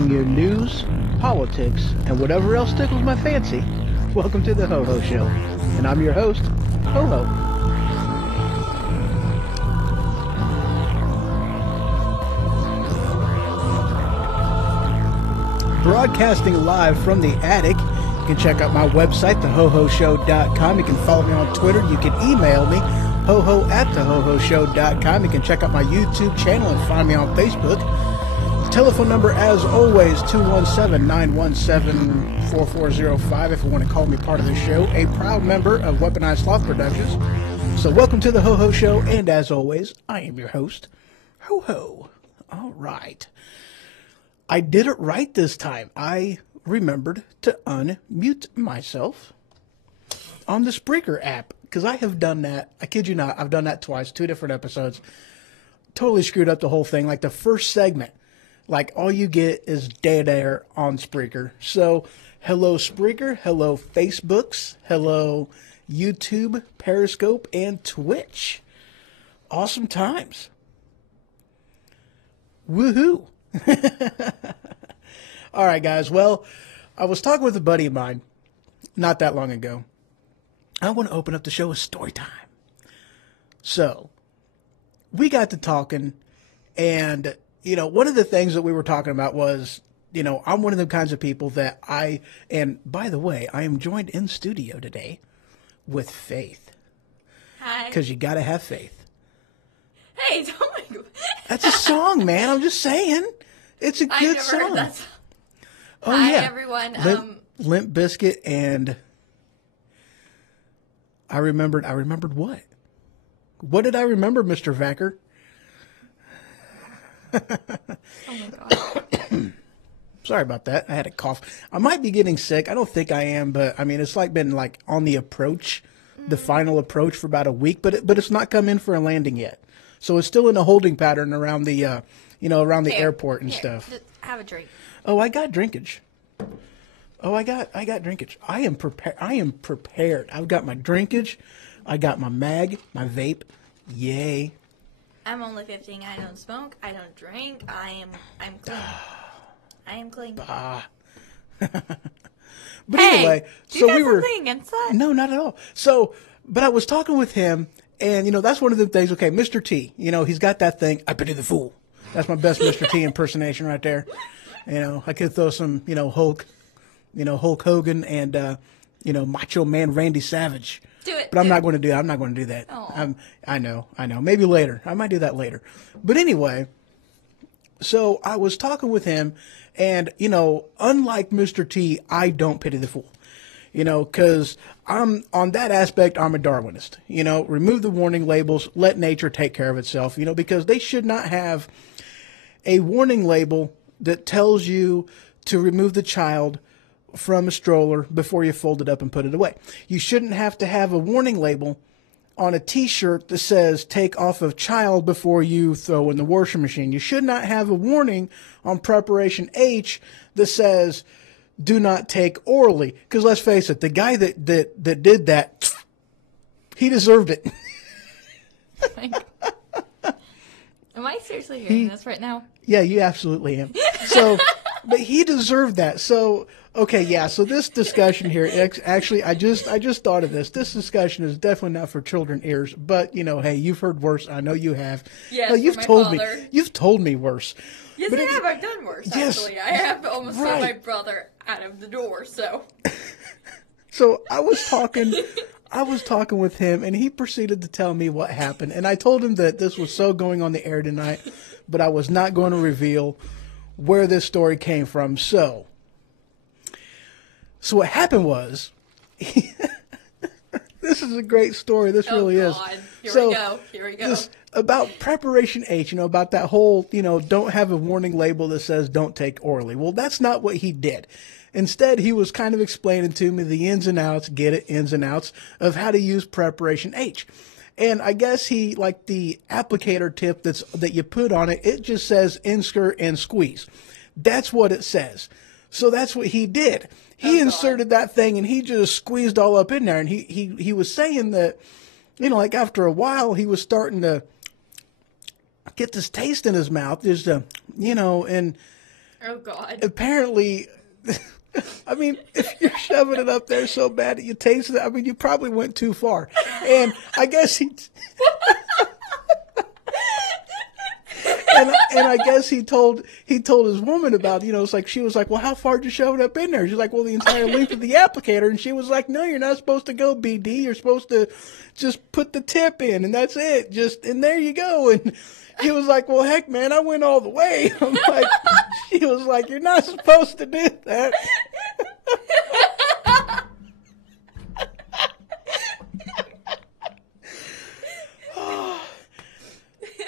bringing you news, politics, and whatever else tickles my fancy. Welcome to the Ho Ho Show, and I'm your host, Ho Ho. Broadcasting live from the attic. You can check out my website, thehohoshow.com. You can follow me on Twitter. You can email me, hoho@thehohoshow.com. You can check out my YouTube channel and find me on Facebook. The telephone number, as always, 217-917-4405 if you want to call me part of the show. A proud member of Weaponized Sloth Productions. So welcome to the Ho Ho Show, and as always, I am your host, Ho Ho. All right. I did it right this time. I remembered to unmute myself on the Spreaker app, because I have done that. I kid you not, I've done that twice, 2 different episodes. Totally screwed up the whole thing. Like the first segment, like all you get is dead air on Spreaker. So hello Spreaker, hello Facebooks, hello YouTube, Periscope, and Twitch. Awesome times. Woohoo. All right, guys. Well, I was talking with a buddy of mine not that long ago. I want to open up the show with story time. So we got to talking, and, you know, one of the things that we were talking about was, you know, I'm one of the kinds of people that and by the way, I am joined in studio today with Faith. Hi. Because you got to have faith. Hey, don't make... That's a song, man. I'm just saying. It's a good song. Heard that song. Oh, Hi, yeah. everyone. Limp Bizkit, and I remembered what? What did I remember, Mr. Vacker? Oh, my God. Sorry about that. I had a cough. I might be getting sick. I don't think I am, but, I mean, it's like been like on the approach, the final approach for about a week, but it's not come in for a landing yet. So it's still in a holding pattern around the, around the airport and stuff. Just have a drink. Oh, I got drinkage. I got drinkage. I am prepared. I've got my drinkage. I got my mag, my vape. Yay. I'm only 15. I don't smoke. I don't drink. I'm clean. I am clean. But Hey, anyway, do so you got we were something against that? No, not at all. So, but I was talking with him, and you know, that's one of the things. Okay, Mr. T, you know, he's got that thing. I pity the fool. That's my best Mr. T impersonation right there. You know, I could throw some, Hulk Hogan and, Macho Man Randy Savage. Do it. But I'm not going to do that. I'm not going to do that. I know. Maybe later. I might do that later. But anyway, so I was talking with him, and, unlike Mr. T, I don't pity the fool. Because I'm on that aspect, I'm a Darwinist. Remove the warning labels, let nature take care of itself, because they should not have a warning label that tells you to remove the child from a stroller before you fold it up and put it away. You shouldn't have to have a warning label on a t-shirt that says take off of child before you throw in the washing machine. You should not have a warning on preparation H that says do not take orally. Because let's face it, the guy that did that, he deserved it. Am I seriously hearing this right now? Yeah, you absolutely am. So, but he deserved that. So, okay, yeah. So this discussion here, actually, I just thought of this. This discussion is definitely not for children's ears. But hey, you've heard worse. I know you have. Yes, you've my told father. me. You've told me worse. Yes, But I have. I've done worse, Yes, actually. I have almost thrown right. my brother out of the door, so. So I was talking with him, and he proceeded to tell me what happened. And I told him that this was so going on the air tonight, but I was not going to reveal where this story came from. So what happened was, this is a great story. This really is. Here we go. This, about preparation H, about that whole, don't have a warning label that says don't take orally. Well, that's not what he did. Instead, he was kind of explaining to me the ins and outs, ins and outs of how to use preparation H. And I guess he, like the applicator tip that you put on it, it just says insert and squeeze. That's what it says. So that's what he did. He inserted that thing and he just squeezed all up in there. And he was saying that, like after a while, he was starting to get this taste in his mouth. And Oh, God. Apparently, I mean, if you're shoving it up there so bad that you taste it, I mean, you probably went too far. And I guess and I guess he told his woman about, it's like, she was like, well, how far did you shove it up in there? She's like, well, the entire length of the applicator. And she was like, no, you're not supposed to go BD. You're supposed to just put the tip in and that's it. And there you go. And he was like, well, heck, man, I went all the way. I'm like, she was like, you're not supposed to do that.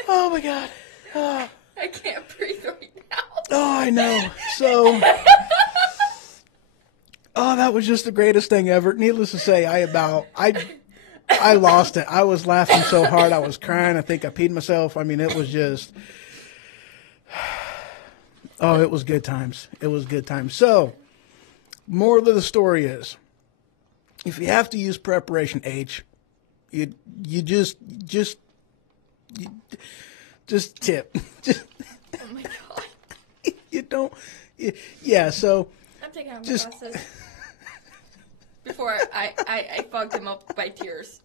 Oh my God. I can't breathe right now. Oh, I know. So, that was just the greatest thing ever. Needless to say, I lost it. I was laughing so hard. I was crying. I think I peed myself. I mean, it was just, it was good times. It was good times. So, moral of the story is, if you have to use preparation H, you just tip. Oh my God. You don't. Yeah. So. I'm taking off my glasses. Before I fogged them up by tears.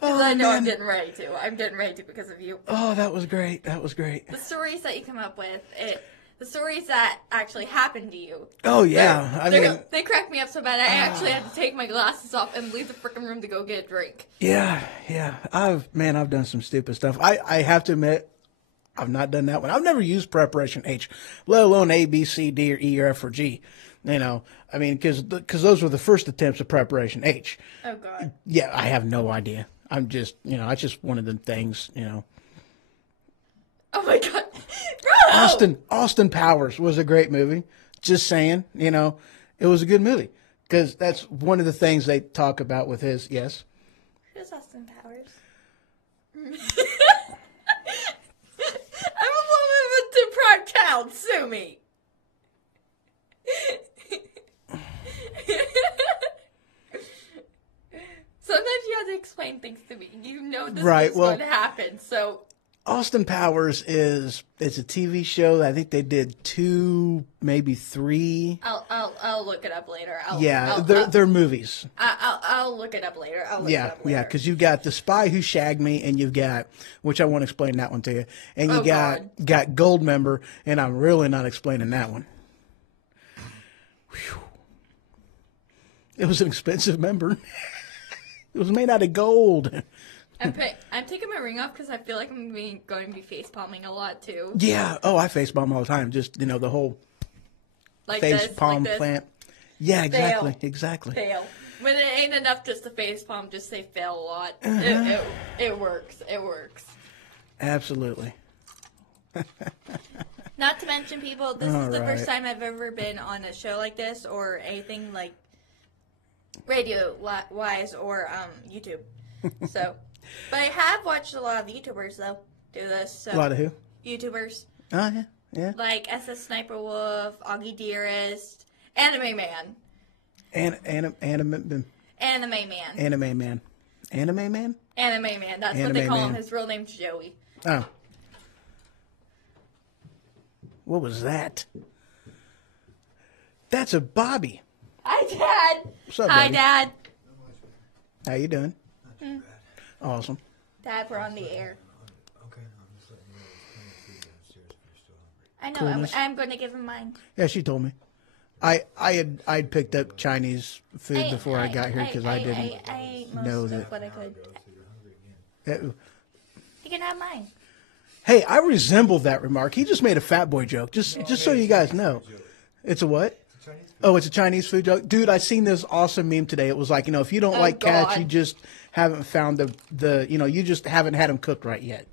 Because I know I'm getting ready to. I'm getting ready to because of you. Oh, that was great. That was great. The stories that you come up with, the stories that actually happened to you. Oh, yeah. They cracked me up so bad I actually had to take my glasses off and leave the freaking room to go get a drink. Yeah. I've done some stupid stuff. I have to admit, I've not done that one. I've never used preparation H, let alone A, B, C, D, or E, or F, or G. I mean, because those were the first attempts of preparation H. Oh, God. Yeah, I have no idea. I'm just, it's just one of them things, Oh, my God. Bro! Austin Powers was a great movie. Just saying, it was a good movie. Because that's one of the things they talk about with his, yes? Who's Austin Powers? I'm a woman with two proud cows. Sue me. Sometimes you have to explain things to me. You know this is going to happen, so... Austin Powers it's a TV show that I think they did 2, maybe 3. I'll look it up later. They're movies. I'll look it up later. Yeah, because you've got The Spy Who Shagged Me, and you've got, which I won't explain that one to you, and you got Goldmember, and I'm really not explaining that one. Whew. It was an expensive member. It was made out of gold. I'm taking my ring off because I feel like I'm going to be face palming a lot too. Yeah. Oh, I face palm all the time. Just the whole face palm plant. Yeah, exactly. Fail. Exactly. Fail. When it ain't enough just to face palm, just say fail a lot. It works. It works. Absolutely. Not to mention, people, this is the first time I've ever been on a show like this or anything like radio-wise or YouTube. So, but I have watched a lot of YouTubers though do this. So. A lot of who? YouTubers. Oh yeah. Like SS Sniper Wolf, Augie Dearest, Anime Man. Anime Man. Anime Man. That's what they call him. His real name's Joey. Oh. What was that? That's a Bobby. Hi, Dad. What's up, Hi, buddy? Dad. How you doing? Awesome. Dad, we're on the air. Okay, I'm just letting you know it's kind of food downstairs if you're still hungry. I know. I'm going to give him mine. Yeah, she told me. I'd picked up Chinese food before I got here because I didn't know that. What I could. You can have mine. Hey, I resemble that remark. He just made a fat boy joke. Just so you guys know. It's a what? Oh, it's a Chinese food joke? Dude, I seen this awesome meme today. It was like, if you don't like cats, you just haven't found you just haven't had them cooked right yet.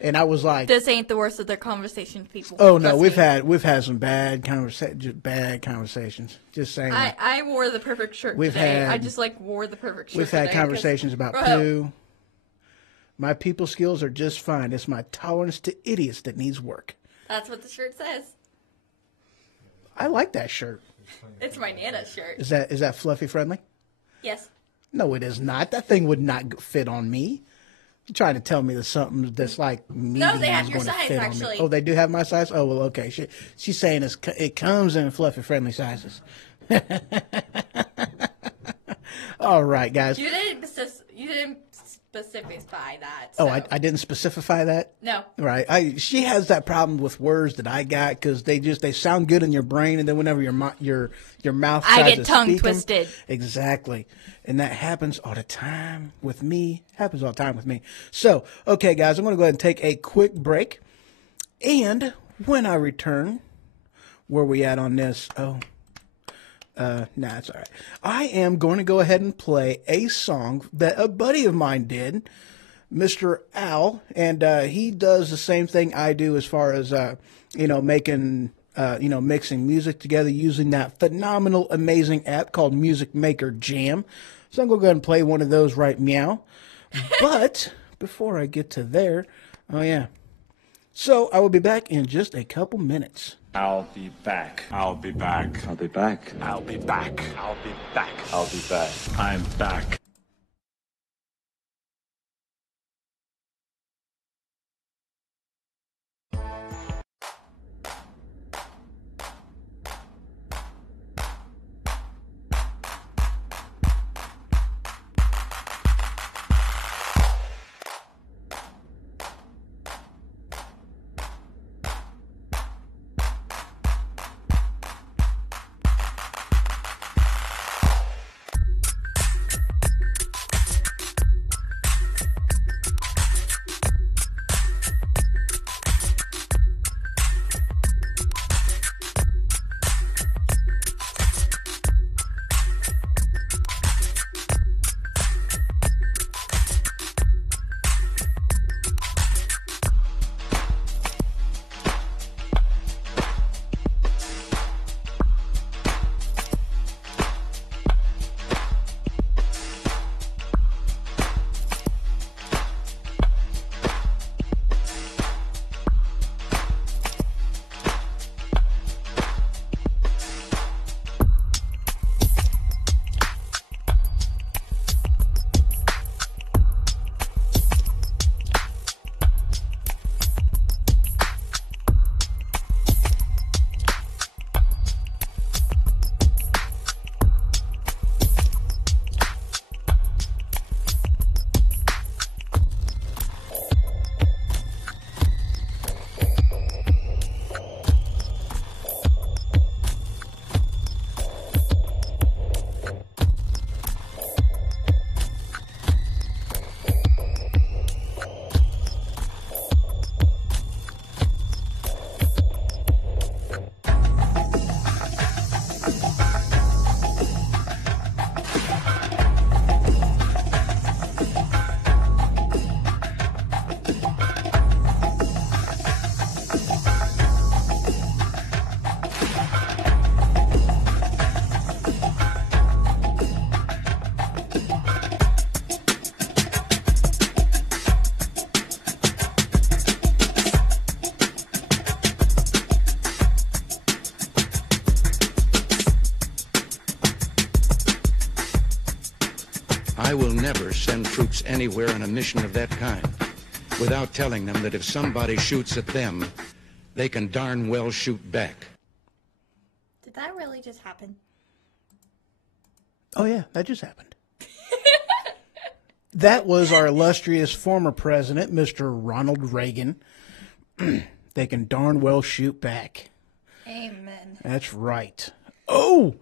And I was like, this ain't the worst of their conversations, people. Oh no, we've had some bad conversations. Just saying. I wore the perfect shirt today. I just wore the perfect shirt. We've had conversations about poo. My people skills are just fine. It's my tolerance to idiots that needs work. That's what the shirt says. I like that shirt. It's my Nana shirt. Is that fluffy friendly? Yes. No, it is not. That thing would not fit on me. You're trying to tell me there's something that's like medium they have is your going to size, fit on actually. me. Oh, they do have my size? Oh, well, okay. She's saying it comes in fluffy, friendly sizes. All right, guys. You didn't specify that. Oh, So. I didn't specify that? No. Right. She has that problem with words that I got because they sound good in your brain, and then whenever your mouth tries I get to tongue speak 'em- twisted. Exactly. And that happens all the time with me. Happens all the time with me. So, okay, guys, I'm going to go ahead and take a quick break. And when I return, where we at on this? Oh, nah, it's all right. I am going to go ahead and play a song that a buddy of mine did, Mr. Al, and he does the same thing I do as far as, making, mixing music together using that phenomenal, amazing app called Music Maker Jam. So I'm going to go ahead and play one of those right meow. But before I get to there, oh yeah. So I will be back in just a couple minutes. I'll be back. I'll be back. I'll be back. I'll be back. I'll be back. I'll be back. I'm back. I will never send troops anywhere on a mission of that kind without telling them that if somebody shoots at them, they can darn well shoot back. Did that really just happen? Oh, yeah, that just happened. That was our illustrious former president, Mr. Ronald Reagan. They can darn well shoot back. Amen. That's right. Oh!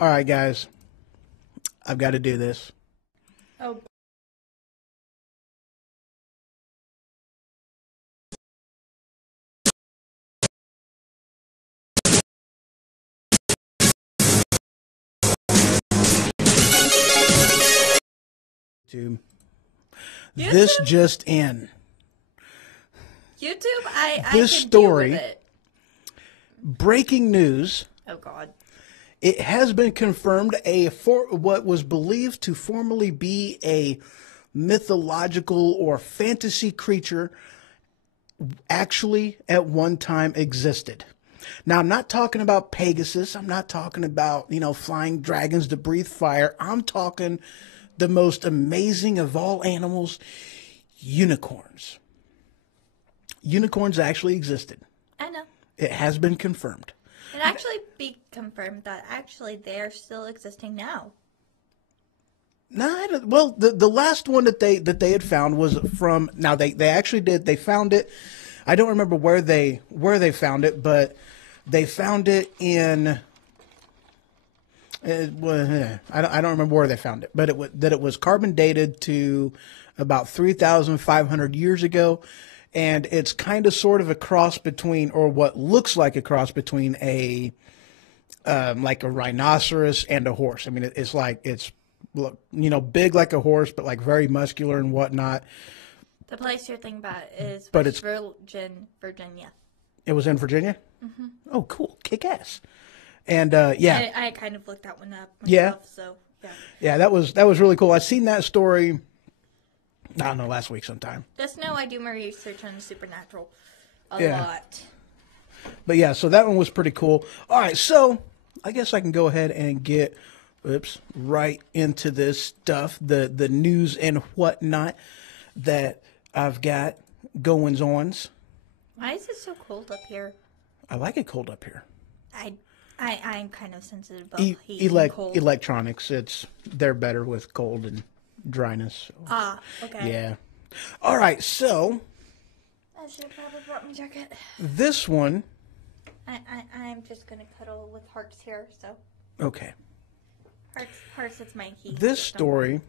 All right, guys. I've got to do this. Oh. This just in. YouTube, I this can deal story, with it. Breaking news. Oh God. It has been confirmed what was believed to formerly be a mythological or fantasy creature actually at one time existed. Now, I'm not talking about Pegasus. I'm not talking about, flying dragons that breathe fire. I'm talking the most amazing of all animals. unicorns. Unicorns actually existed. I know. It has been confirmed. It actually be confirmed that actually they are still existing now. No, well, the last one that they had found was from. Now they actually did. They found it. I don't remember where they found it, but they found it in. I don't remember where they found it, but it was carbon dated to about 3,500 years ago, and it's kind of sort of a cross between, or what looks like a cross between a like a rhinoceros and a horse. I mean, it's big like a horse, but like very muscular and whatnot. The place you're thinking about is Virginia. It was in Virginia? Mm-hmm. Oh, cool. Kick ass. And, yeah. I kind of looked that one up myself, yeah. So, yeah. Yeah, that was really cool. I seen that story, I don't know, last week sometime. Just know I do my research on the supernatural a lot. But, yeah, so that one was pretty cool. All right, so I guess I can go ahead and get, right into this stuff, the news and whatnot that I've got goings-ons. Why is it so cold up here? I like it cold up here. I'm kind of sensitive about heat and cold. Electronics, they're better with cold and dryness. So. Okay. Yeah. All right, so. I should have probably brought my jacket. This one. I'm just going to cuddle with Hearts here, so. Okay. Hearts, it's my heat. This story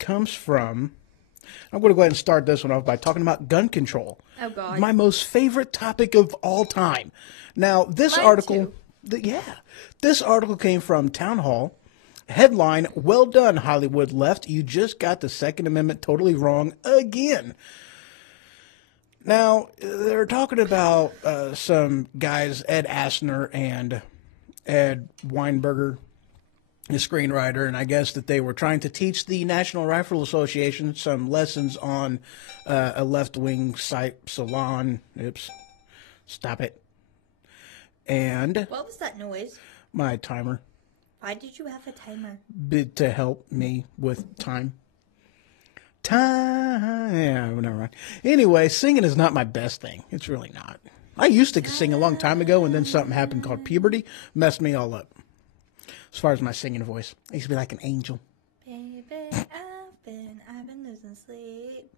comes from. I'm going to go ahead and start this one off by talking about gun control. Oh, God. My most favorite topic of all time. Now, this Mine article. too. This article came from Town Hall. Headline, well done, Hollywood left. You just got the Second Amendment totally wrong again. Now, they're talking about some guys, Ed Asner and Ed Weinberger, the screenwriter, and I guess that they were trying to teach the National Rifle Association some lessons on a left-wing salon. Oops. Stop it. And What was that noise? my timer. Why did you have a timer? To help me with time. Yeah, never mind. Anyway, singing is not my best thing. It's really not. I used to sing a long time ago, and then something happened called puberty. Messed me all up. As far as my singing voice. I used to be like an angel. Baby, I've been losing sleep,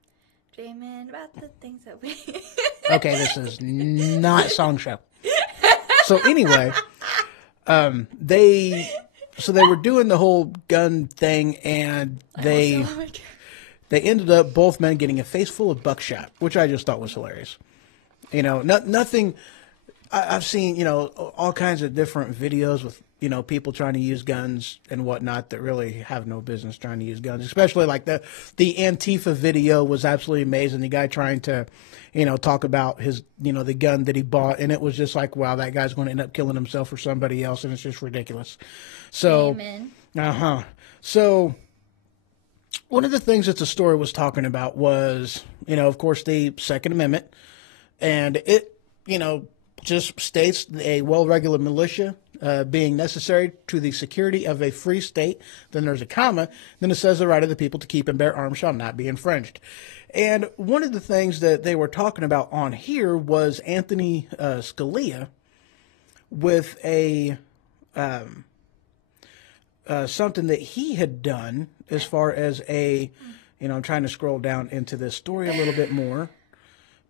dreaming about the things that we... Okay, this is not song show. So anyway, they were doing the whole gun thing, and they ended up both men getting a face full of buckshot, which I just thought was hilarious. You know, nothing. I've seen all kinds of different videos with people trying to use guns and whatnot that really have no business trying to use guns. Especially like the Antifa video was absolutely amazing. The guy trying to talk about his, the gun that he bought. And it was just like, wow, that guy's going to end up killing himself or somebody else. And it's just ridiculous. So, Amen. So one of the things that the story was talking about was, of course, the Second Amendment. And it, just states a well-regulated militia being necessary to the security of a free state. Then there's a comma. Then it says the right of the people to keep and bear arms shall not be infringed. And one of the things that they were talking about on here was Anthony Scalia with a something that he had done as far as I'm trying to scroll down into this story a little bit more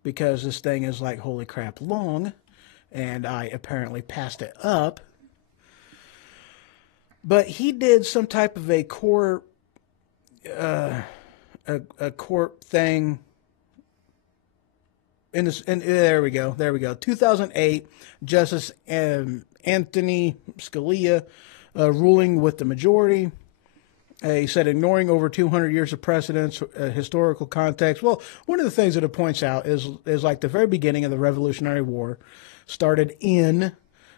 because this thing is like holy crap long. And I apparently passed it up. But he did some type of a court, a court thing. And there we go. 2008, Justice Anthony Scalia ruling with the majority. He said, ignoring over 200 years of precedents, historical context. Well, one of the things that it points out is like the very beginning of the Revolutionary War started in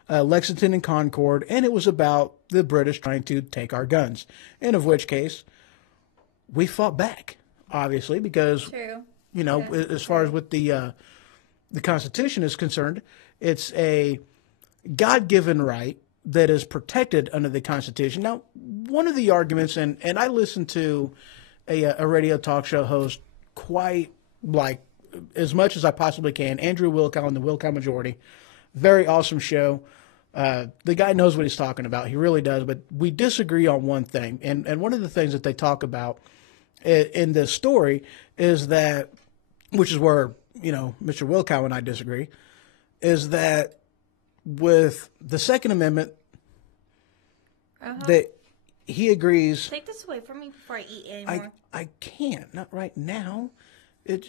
Lexington and Concord, and it was about the British trying to take our guns. And of which case, we fought back, obviously, because, as far as with the Constitution is concerned, it's a God-given right that is protected under the Constitution. Now, one of the arguments, and I listened to a radio talk show host quite like as much as I possibly can. Andrew Wilkow and the Wilkow Majority. Very awesome show. The guy knows what he's talking about. He really does. But we disagree on one thing. And one of the things that they talk about in this story is that, which is where, Mr. Wilkow and I disagree, is that with the Second Amendment, that he agrees. Take this away from me before I eat anymore. I can't. Not right now.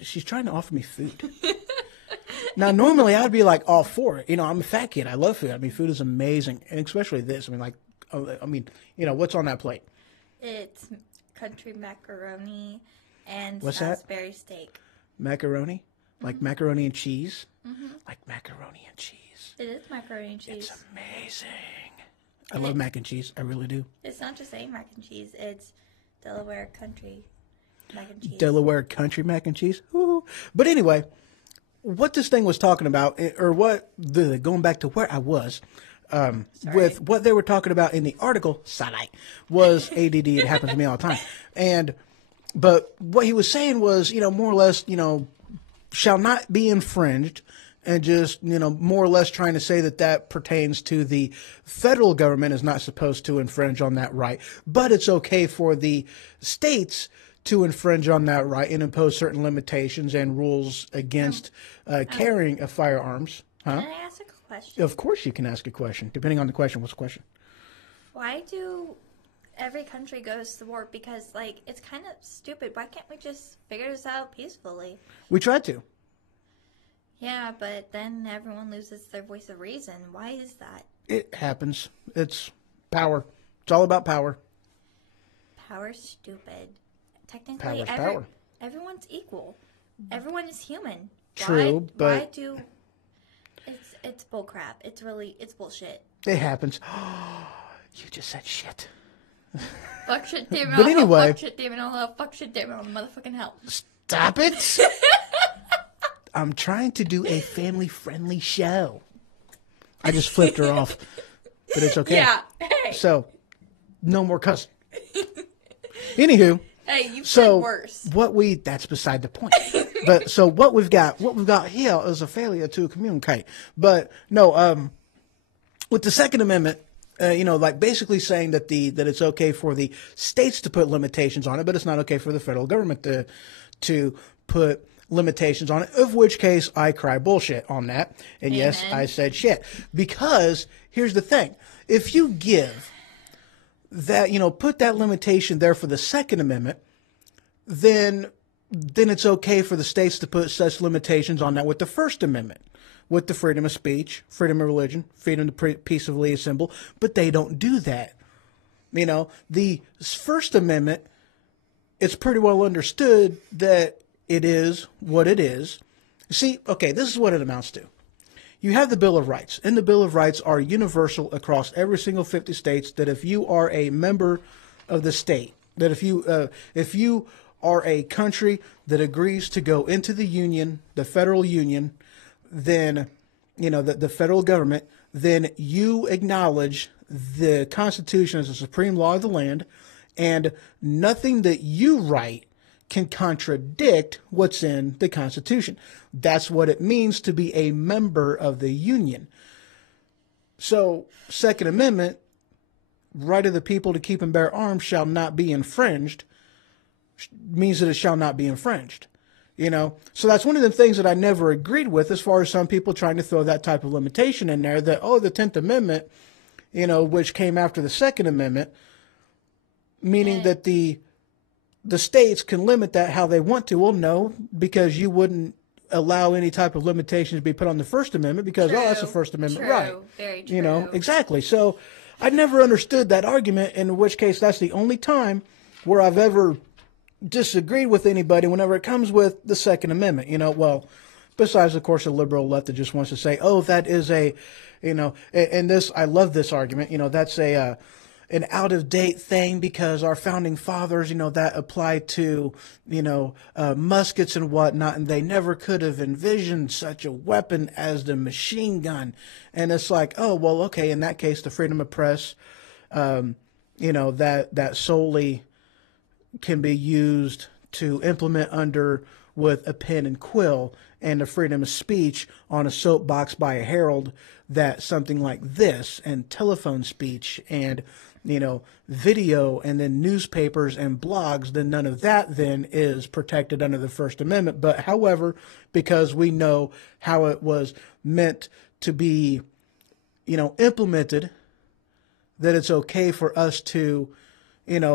She's trying to offer me food. Now, normally I'd be like all for it. I'm a fat kid. I love food. I mean, food is amazing, and especially this. What's on that plate? It's country macaroni and What's Salisbury steak. Macaroni? Like macaroni and cheese? Mm-hmm. Like macaroni and cheese. It is macaroni and cheese. It's amazing. I love mac and cheese. I really do. It's not just any mac and cheese. It's Delaware country mac and cheese. Delaware country mac and cheese? Ooh. But anyway, what this thing was talking about, or going back to where I was, with what they were talking about in the article, was ADD. It happens to me all the time. But what he was saying was, more or less, shall not be infringed, and just, more or less trying to say that pertains to the federal government is not supposed to infringe on that right, but it's okay for the states to infringe on that right and impose certain limitations and rules against carrying of firearms. Huh? Can I ask a question? Of course you can ask a question, depending on the question. What's the question? Why do every country goes to war? Because, it's kind of stupid. Why can't we just figure this out peacefully? We tried to. Yeah, but then everyone loses their voice of reason. Why is that? It happens. It's power. It's all about power. Power's stupid. Technically, Power's power. Everyone's equal. Everyone is human. True, but it's bullcrap. It's bullshit. It happens. You just said shit. Fuck shit, damn it. But anyway, fuck shit, damn it. All fuck shit, damn it. On motherfucking hell. Stop it. I'm trying to do a family-friendly show. I just flipped her off, but it's okay. Yeah. Hey. So, no more cussing. Anywho. Hey, you said worse. That's beside the point. But so what we've got here is a failure to communicate. But no, with the Second Amendment, basically saying that it's okay for the states to put limitations on it, but it's not okay for the federal government to put limitations on it, of which case I cry bullshit on that. And Amen. Yes, I said shit. Because here's the thing. If you give that, put that limitation there for the Second Amendment, then it's okay for the states to put such limitations on that with the First Amendment, with the freedom of speech, freedom of religion, freedom to peaceably assemble, but they don't do that. The First Amendment, it's pretty well understood that it is what it is. See, okay, this is what it amounts to. You have the Bill of Rights, and the Bill of Rights are universal across every single 50 states, that if you are a member of the state, that if you are a country that agrees to go into the union, the federal union, then, the federal government, then you acknowledge the Constitution as the supreme law of the land, and nothing that you write can contradict what's in the Constitution. That's what it means to be a member of the Union. So, Second Amendment, right of the people to keep and bear arms shall not be infringed, means that it shall not be infringed. So that's one of the things that I never agreed with, as far as some people trying to throw that type of limitation in there, that, the 10th Amendment, which came after the Second Amendment, meaning that the states can limit that how they want to. Well, no, because you wouldn't allow any type of limitations to be put on the First Amendment, because, that's a First Amendment right. Very true. Exactly. So I never understood that argument, in which case that's the only time where I've ever disagreed with anybody whenever it comes with the Second Amendment. Besides, of course, a liberal left that just wants to say, that is and this, I love this argument, that's an out-of-date thing, because our founding fathers, that applied to, muskets and whatnot, and they never could have envisioned such a weapon as the machine gun. And it's like, okay, in that case, the freedom of press, that solely can be used to implement under with a pen and quill and the freedom of speech on a soapbox by a herald that something like this and telephone speech and, video and then newspapers and blogs, then none of that then is protected under the First Amendment. But however, because we know how it was meant to be, implemented, that it's okay for us to,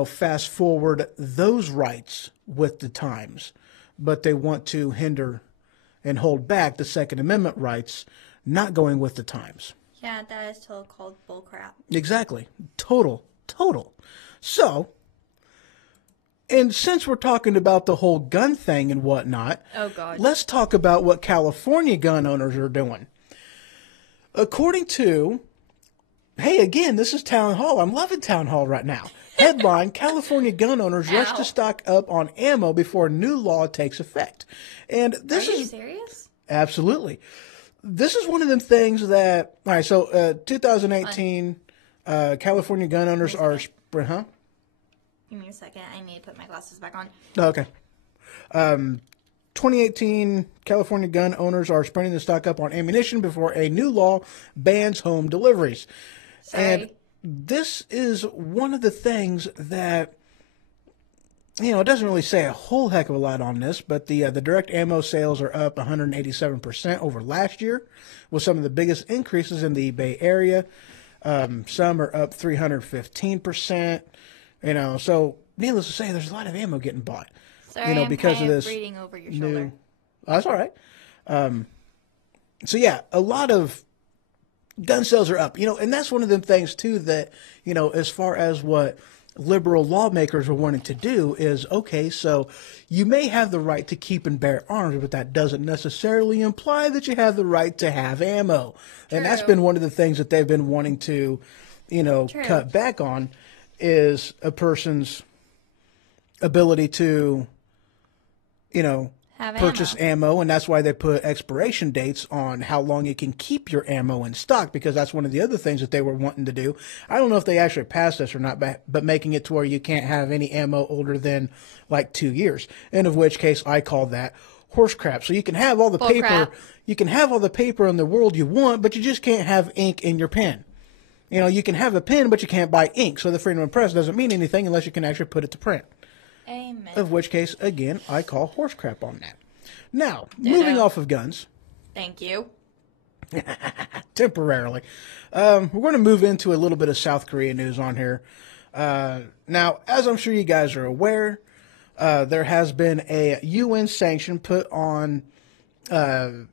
fast forward those rights with the times, but they want to hinder and hold back the Second Amendment rights, not going with the times. Yeah, that is totally called bullcrap. Exactly. Total. So, and since we're talking about the whole gun thing and whatnot, oh God, let's talk about what California gun owners are doing. According to, hey, again, this is Town Hall. I'm loving Town Hall right now. Headline, California gun owners rush to stock up on ammo before new law takes effect. And this Are you serious? Absolutely. This is one of them things that, all right, so 2018, California gun owners are, huh? Give me a second. I need to put my glasses back on. Okay. 2018, California gun owners are sprinting to stock up on ammunition before a new law bans home deliveries. Sorry. And this is one of the things that, it doesn't really say a whole heck of a lot on this, but the direct ammo sales are up 187% over last year, with some of the biggest increases in the Bay Area. Some are up 315%. So needless to say, there's a lot of ammo getting bought. Sorry, because I'm of this reading over your shoulder. That's all right. So yeah, a lot of gun sales are up. And that's one of them things too that as far as what liberal lawmakers are wanting to do is, okay, so you may have the right to keep and bear arms, but that doesn't necessarily imply that you have the right to have ammo. True. And that's been one of the things that they've been wanting to, cut back on, is a person's ability to, Have purchase ammo, and that's why they put expiration dates on how long you can keep your ammo in stock, because that's one of the other things that they were wanting to do. I don't know if they actually passed this or not, but making it to where you can't have any ammo older than like 2 years, and of which case I call that horse crap. So you can have all the Bull paper, crap. you can have all the paper in the world you want, but you just can't have ink in your pen. You can have a pen, but you can't buy ink. So the freedom of press doesn't mean anything unless you can actually put it to print. Amen. Of which case, again, I call horse crap on that. Now, moving off of guns. Thank you. Temporarily. We're going to move into a little bit of South Korea news on here. Now, as I'm sure you guys are aware, there has been a UN sanction put on North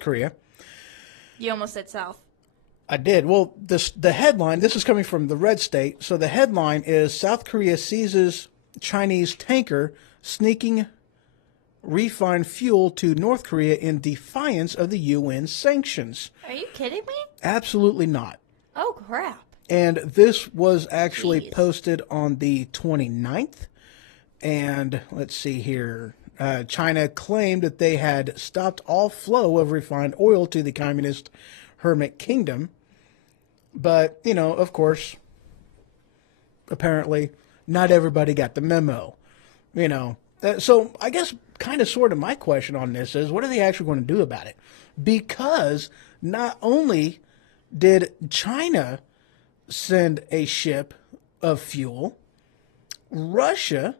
Korea. You almost said South. I did. Well, the headline, this is coming from the Red State. So the headline is South Korea seizes Chinese tanker sneaking refined fuel to North Korea in defiance of the UN sanctions. Are you kidding me? Absolutely not. Oh, crap. And this was actually Jeez. posted on the 29th. And let's see here. China claimed that they had stopped all flow of refined oil to the communist Hermit Kingdom. But, of course, apparently not everybody got the memo. So I guess kind of sort of my question on this is, what are they actually going to do about it? Because not only did China send a ship of fuel, Russia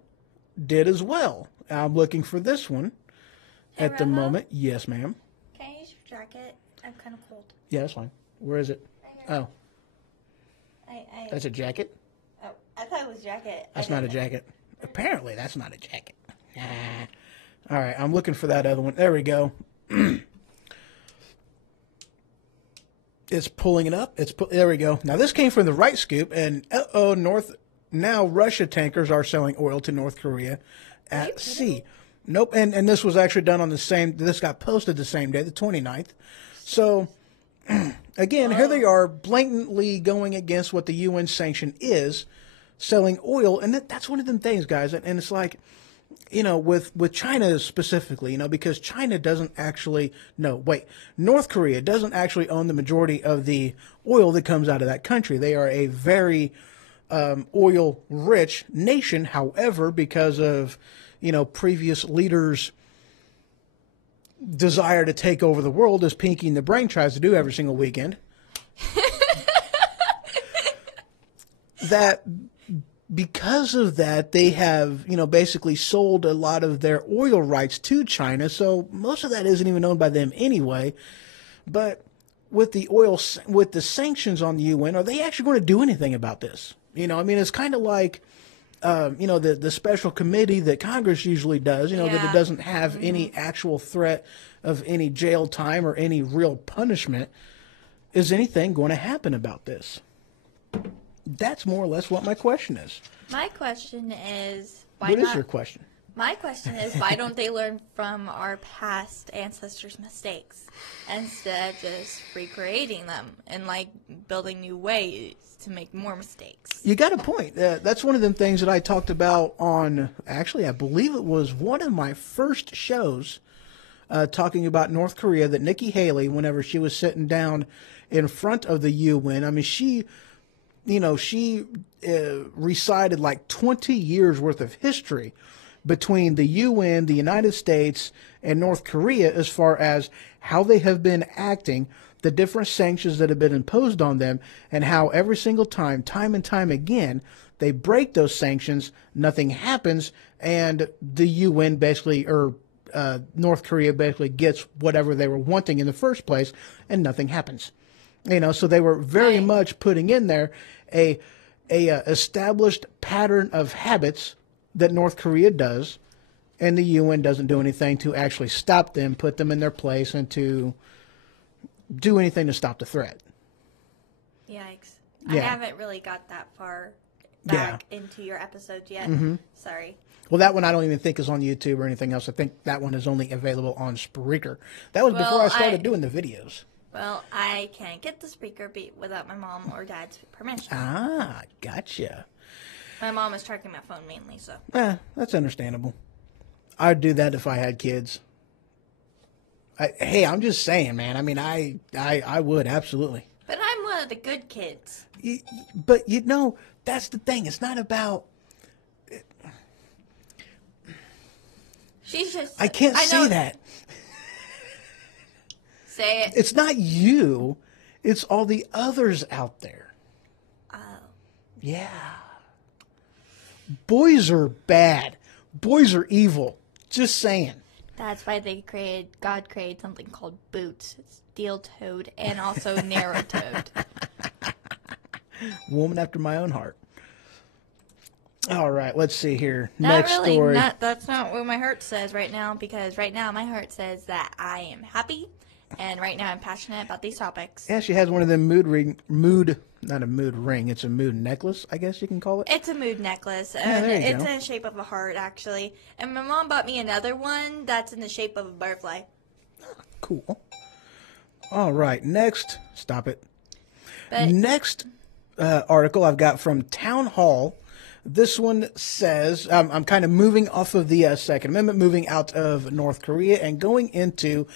did as well. I'm looking for this one at the Rocco? moment. Yes, ma'am. Can I use your jacket? I'm kind of cold. Yeah, that's fine. Where is it? Oh, I that's a jacket? I thought it was jacket. That's not a jacket. Apparently, that's not a jacket. All right, I'm looking for that other one. There we go. It's pulling it up. There we go. Now, this came from the Right Scoop, and now Russia tankers are selling oil to North Korea at sea. Nope, and this was actually done on this got posted the same day, the 29th. So, again, here they are blatantly going against what the UN sanction is, selling oil, and that's one of them things, guys, and it's like, with China specifically, because China doesn't actually, North Korea doesn't actually own the majority of the oil that comes out of that country. They are a very oil-rich nation. However, because of, previous leaders' desire to take over the world, as Pinky and the Brain tries to do every single weekend, that because of that, they have, basically sold a lot of their oil rights to China. So most of that isn't even owned by them anyway. But with the sanctions on the UN, are they actually going to do anything about this? It's kind of like, the special committee that Congress usually does, that it doesn't have any actual threat of any jail time or any real punishment. Is anything going to happen about this? That's more or less what my question is. My question is, what is your question? My question is, why don't they learn from our past ancestors' mistakes instead of just recreating them and building new ways to make more mistakes? You got a point. That's one of them things that I talked about on, actually, I believe it was one of my first shows, talking about North Korea, that Nikki Haley, whenever she was sitting down in front of the UN, she recited 20 years worth of history between the UN, the United States, and North Korea as far as how they have been acting, the different sanctions that have been imposed on them, and how every single time and time again, they break those sanctions, nothing happens, and the UN basically, or North Korea basically gets whatever they were wanting in the first place, and nothing happens. So they were very much putting in there a established pattern of habits that North Korea does, and the UN doesn't do anything to actually stop them, put them in their place, and to do anything to stop the threat. Yikes. Yeah. I haven't really got that far back into your episodes yet. Sorry. Well, that one I don't even think is on YouTube or anything else. I think that one is only available on Spreaker. That was before I started doing the videos. Well, I can't get the Spreaker without my mom or dad's permission. Ah, gotcha. My mom is tracking my phone mainly, so. That's understandable. I'd do that if I had kids. Hey, I'm just saying, man. I would, absolutely. But I'm one of the good kids. But, that's the thing. It's not about... She's just... I can't say that. Say it. It's not you. It's all the others out there. Oh. Yeah. Boys are bad. Boys are evil. Just saying. That's why God created something called boots. It's steel-toed and also narrow-toed. Woman after my own heart. All right, let's see here. Next story. That's not what my heart says right now, because right now my heart says that I am happy, and right now I'm passionate about these topics. Yeah, she has one of them not a mood ring, it's a mood necklace, I guess you can call it. It's a mood necklace, Yeah, and there you it's go. in the shape of a heart, actually. And my mom bought me another one that's in the shape of a butterfly. Cool. All right, next, stop it. But Next article I've got from Town Hall. This one says, I'm kind of moving off of the Second Amendment, moving out of North Korea and going into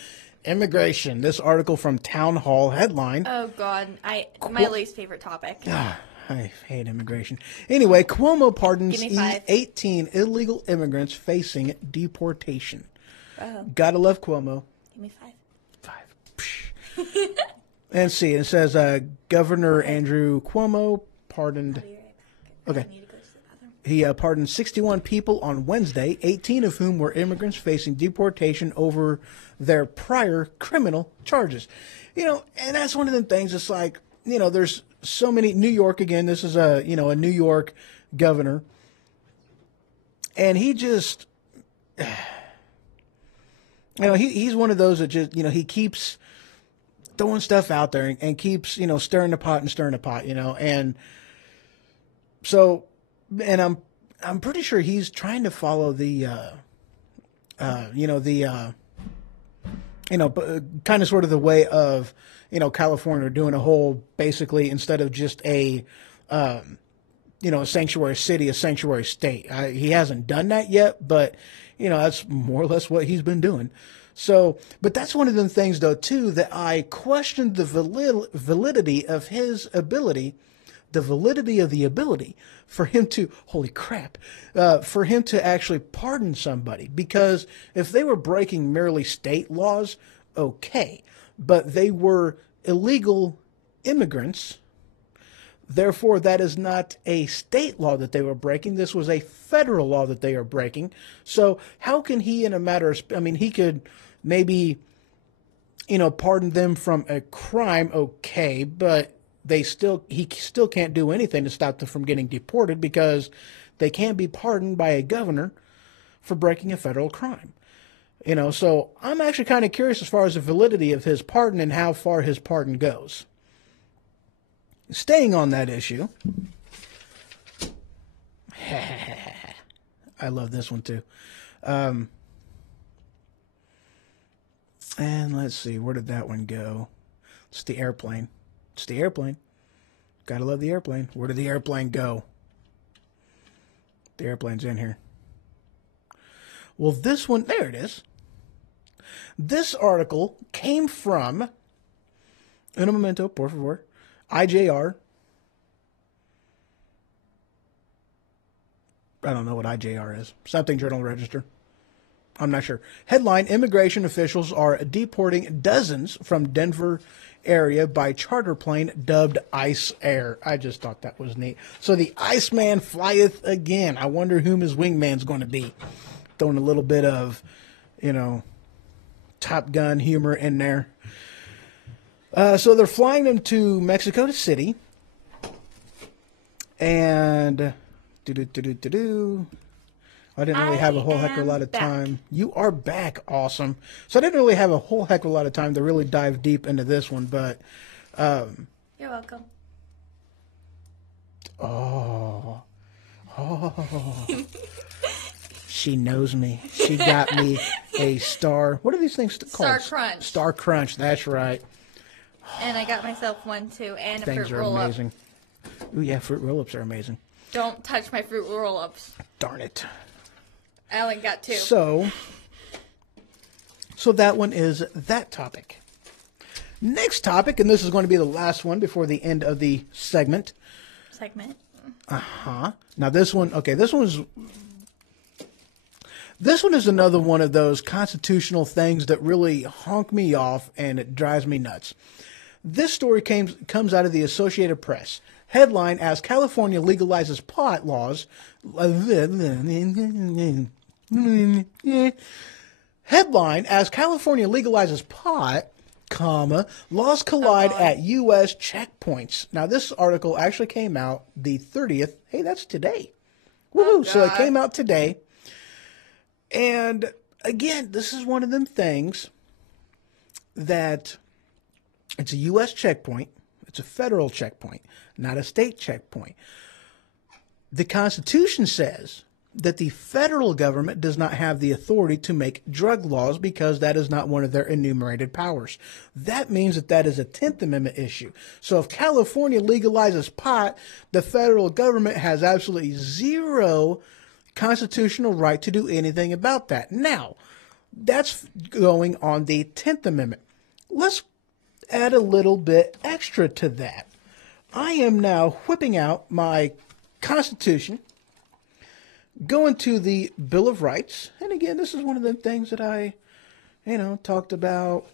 immigration. This article from Town Hall headline. oh god, my least favorite topic. I hate immigration. Anyway, Cuomo pardons Give me 5. 18 illegal immigrants facing deportation. Oh, Gotta love Cuomo. give me 5. 5. Psh. And see, it says Governor Andrew Cuomo pardoned. I'll be right back. Okay. I need to go to the bathroom. He pardoned 61 people on Wednesday, 18 of whom were immigrants facing deportation over their prior criminal charges. And that's one of them things. It's like, there's so many. New York, again, this is a New York governor. And he just, he's one of those that just, he keeps throwing stuff out there and keeps, stirring the pot, and so, and I'm pretty sure he's trying to follow the, kind of sort of the way of, California doing a whole, basically, instead of just a sanctuary city, a sanctuary state. He hasn't done that yet, but, that's more or less what he's been doing. So, but that's one of the things, though, too, that I questioned the validity of his ability the validity of the ability for him to, holy crap, for him to actually pardon somebody. Because if they were breaking merely state laws, okay, but they were illegal immigrants. Therefore, that is not a state law that they were breaking. This was a federal law that they are breaking. So how can he, in a matter of, I mean, he could maybe, pardon them from a crime, okay, but he still can't do anything to stop them from getting deported because they can't be pardoned by a governor for breaking a federal crime. So I'm actually kind of curious as far as the validity of his pardon and how far his pardon goes. Staying on that issue, I love this one too. And let's see, where did that one go? It's the airplane. It's the airplane. Gotta love the airplane. Where did the airplane go? The airplane's in here. Well, this one, there it is. This article came from, un momento, por favor, IJR. I don't know what IJR is. Something Journal Register. I'm not sure. Headline, immigration officials are deporting dozens from Denver area by charter plane dubbed Ice Air. I just thought that was neat. So the Iceman flieth again. I wonder whom his wingman's going to be. Throwing a little bit of, Top Gun humor in there. So they're flying them to Mexico City. And I didn't really have a whole heck of a lot of time. You are back. Awesome. So I didn't really have a whole heck of a lot of time to really dive deep into this one, but you're welcome. Oh. She knows me. She got me a star. What are these things called? Star Crunch. Star Crunch. That's right. And I got myself one too, and a Things fruit are roll-up. amazing. Ooh, yeah, fruit roll-ups are amazing. Don't touch my fruit roll-ups. Darn it. Alan got two. So that one is that topic. Next topic, and this is going to be the last one before the end of the segment. Now this one, okay, this one is another one of those constitutional things that really honk me off and it drives me nuts. This story comes out of the Associated Press. Headline, as California legalizes pot laws. Headline, as California legalizes pot, laws collide at U.S. checkpoints. Now, this article actually came out the 30th. Hey, that's today. Woohoo! So it came out today. And again, this is one of them things that it's a U.S. checkpoint. It's a federal checkpoint, not a state checkpoint. The Constitution says that the federal government does not have the authority to make drug laws because that is not one of their enumerated powers. That means that is a 10th Amendment issue. So if California legalizes pot, the federal government has absolutely zero constitutional right to do anything about that. Now, that's going on the 10th Amendment. Let's add a little bit extra to that. I am now whipping out my Constitution, going to the Bill of Rights. And again, this is one of the things that I, talked about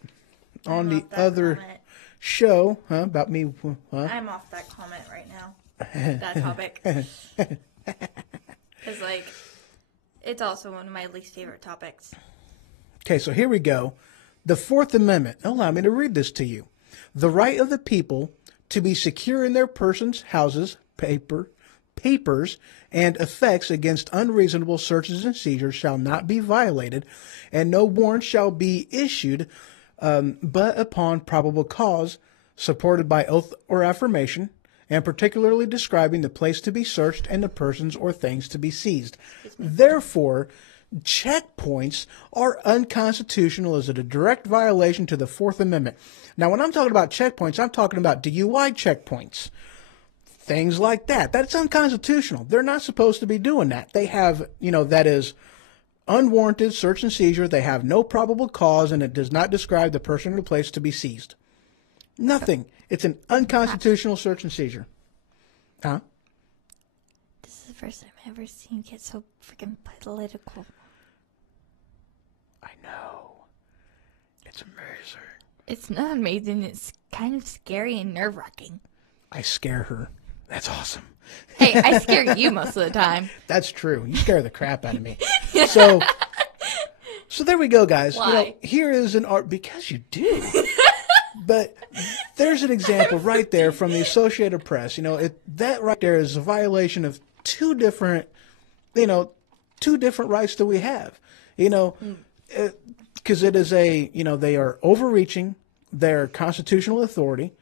on the other show, about me. I'm off that comment right now. That topic. Because, it's also one of my least favorite topics. Okay, so here we go. The Fourth Amendment. Allow me to read this to you. The right of the people to be secure in their persons, houses, papers, and effects against unreasonable searches and seizures shall not be violated, and no warrant shall be issued but upon probable cause, supported by oath or affirmation, and particularly describing the place to be searched and the persons or things to be seized. Therefore, checkpoints are unconstitutional as a direct violation to the Fourth Amendment. Now, when I'm talking about checkpoints, I'm talking about DUI checkpoints. Things like that. That's unconstitutional. They're not supposed to be doing that. They have, that is unwarranted search and seizure. They have no probable cause, and it does not describe the person or the place to be seized. Nothing. It's an unconstitutional search and seizure. Huh? This is the first time I've ever seen you get so freaking political. I know. It's amazing. It's not amazing. It's kind of scary and nerve-wracking. I scare her. That's awesome. Hey, I scare you most of the time. That's true. You scare the crap out of me. So there we go, guys. Why? You know, here is an art because you do. But there's an example right there from the Associated Press. You know, that right there is a violation of two different rights that we have. You know, because it is they are overreaching their constitutional authority.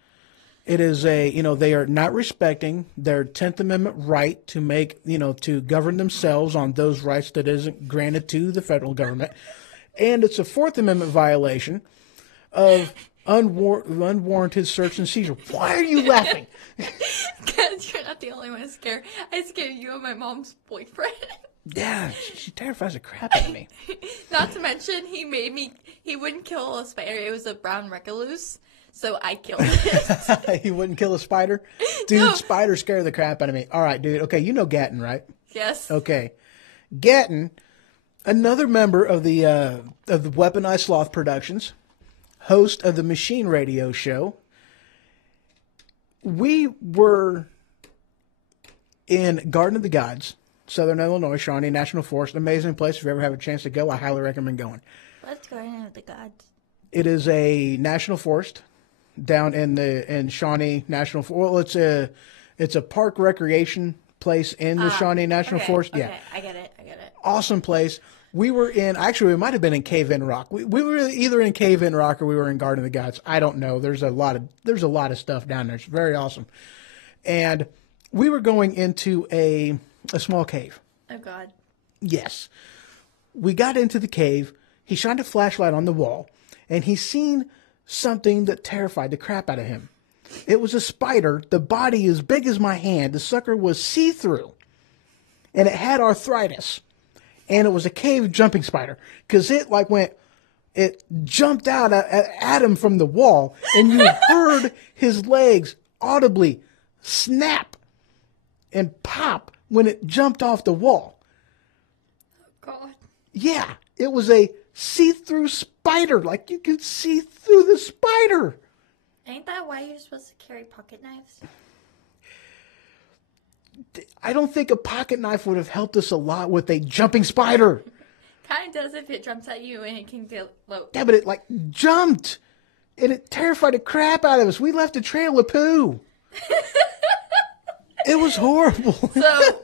It is they are not respecting their 10th Amendment right to make, to govern themselves on those rights that isn't granted to the federal government. And it's a 4th Amendment violation of unwarranted search and seizure. Why are you laughing? Because you're not the only one scared. I scared you and my mom's boyfriend. Yeah, she terrifies the crap out of me. Not to mention, he wouldn't kill a spider. It was a brown recluse, so I killed it. He wouldn't kill a spider? Dude, No. Spiders scare the crap out of me. All right, dude. Okay, you know Gatton, right? Yes. Okay. Gatton, another member of the Weaponized Sloth Productions, host of the Machine Radio Show. We were in Garden of the Gods, Southern Illinois, Shawnee National Forest. Amazing place. If you ever have a chance to go, I highly recommend going. Let's go into the gods. It is a national forest down in Shawnee National Forest. Well, it's a park recreation place in the Shawnee National Forest. Yeah. Okay, I get it. Awesome place. We were in, actually, we might have been in Cave in Rock. We were either in Cave in Rock or we were in Garden of the Gods. I don't know. There's a lot of stuff down there. It's very awesome. And we were going into a small cave. Oh, God. Yes. We got into the cave. He shined a flashlight on the wall, and he seen something that terrified the crap out of him. It was a spider, the body as big as my hand. The sucker was see-through, and it had arthritis. And it was a cave jumping spider, because it jumped out at him from the wall, and you heard his legs audibly snap and pop when it jumped off the wall. God. Yeah, it was a see-through spider. Like, you can see through the spider. Ain't that why you're supposed to carry pocket knives? I don't think a pocket knife would have helped us a lot with a jumping spider. Kind of does if it jumps at you and it can get low. Yeah, but it, jumped. And it terrified the crap out of us. We left a trail of poo. It was horrible. So,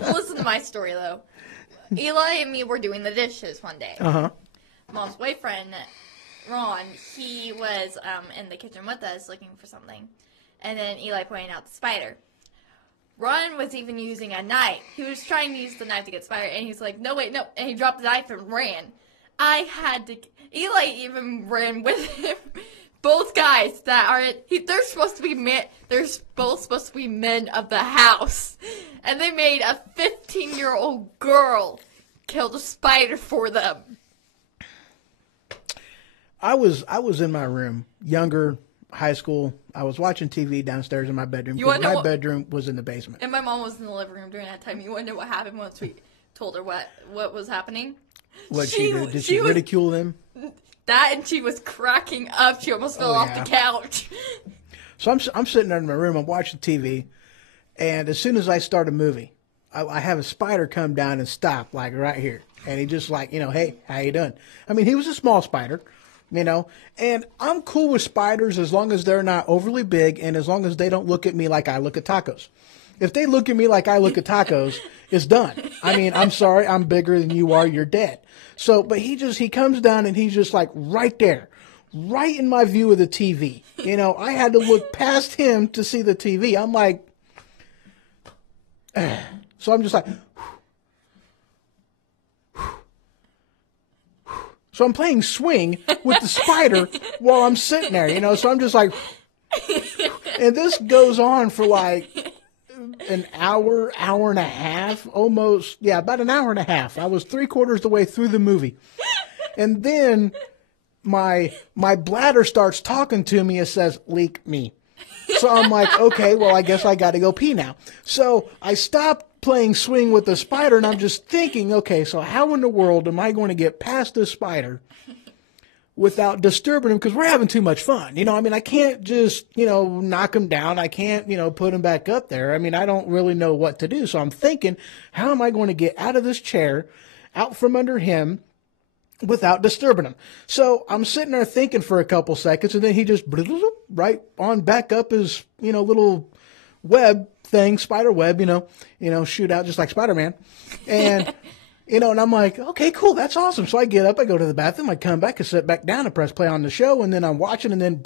listen to my story, though. Eli and me were doing the dishes one day. Uh-huh. Mom's boyfriend, Ron, he was in the kitchen with us looking for something. And then Eli pointed out the spider. Ron was even using a knife. He was trying to use the knife to get the spider, and he's like, no, wait, no. And he dropped the knife and ran. Eli even ran with him. Both guys that are, they're supposed to be men, they're both supposed to be men of the house. And they made a 15-year-old girl kill the spider for them. I was in my room, younger, high school. I was watching TV downstairs in my bedroom because my bedroom was in the basement. And my mom was in the living room during that time. You want to know what happened once we told her what was happening? What she did? Did she ridicule them? That, and she was cracking up. She almost fell off the couch. So I'm sitting there in my room. I'm watching TV, and as soon as I start a movie, I have a spider come down and stop right here, and he just hey, how you doing? I mean, he was a small spider. And I'm cool with spiders as long as they're not overly big and as long as they don't look at me like I look at tacos. If they look at me like I look at tacos, it's done. I mean, I'm sorry, I'm bigger than you are, you're dead. So, but he comes down and he's just right there, right in my view of the TV. I had to look past him to see the TV. I'm like, so I'm just like, so I'm playing swing with the spider while I'm sitting there, so I'm just like, and this goes on for an hour and a half, almost, yeah, about an hour and a half. I was 3/4 the way through the movie. And then my bladder starts talking to me. It says, leak me. So I'm like, okay, well, I guess I got to go pee now. So I stopped playing swing with the spider, and I'm just thinking, okay, so how in the world am I going to get past this spider without disturbing him? Because we're having too much fun. I mean, I can't just, knock him down. I can't, put him back up there. I mean, I don't really know what to do. So I'm thinking, how am I going to get out of this chair, out from under him, without disturbing him? So I'm sitting there thinking for a couple seconds, and then he just right on back up his, little web thing, spider web, shoot out just like Spider-Man. And, and I'm like, okay, cool. That's awesome. So I get up, I go to the bathroom, I come back, I sit back down, I press play on the show, and then I'm watching, and then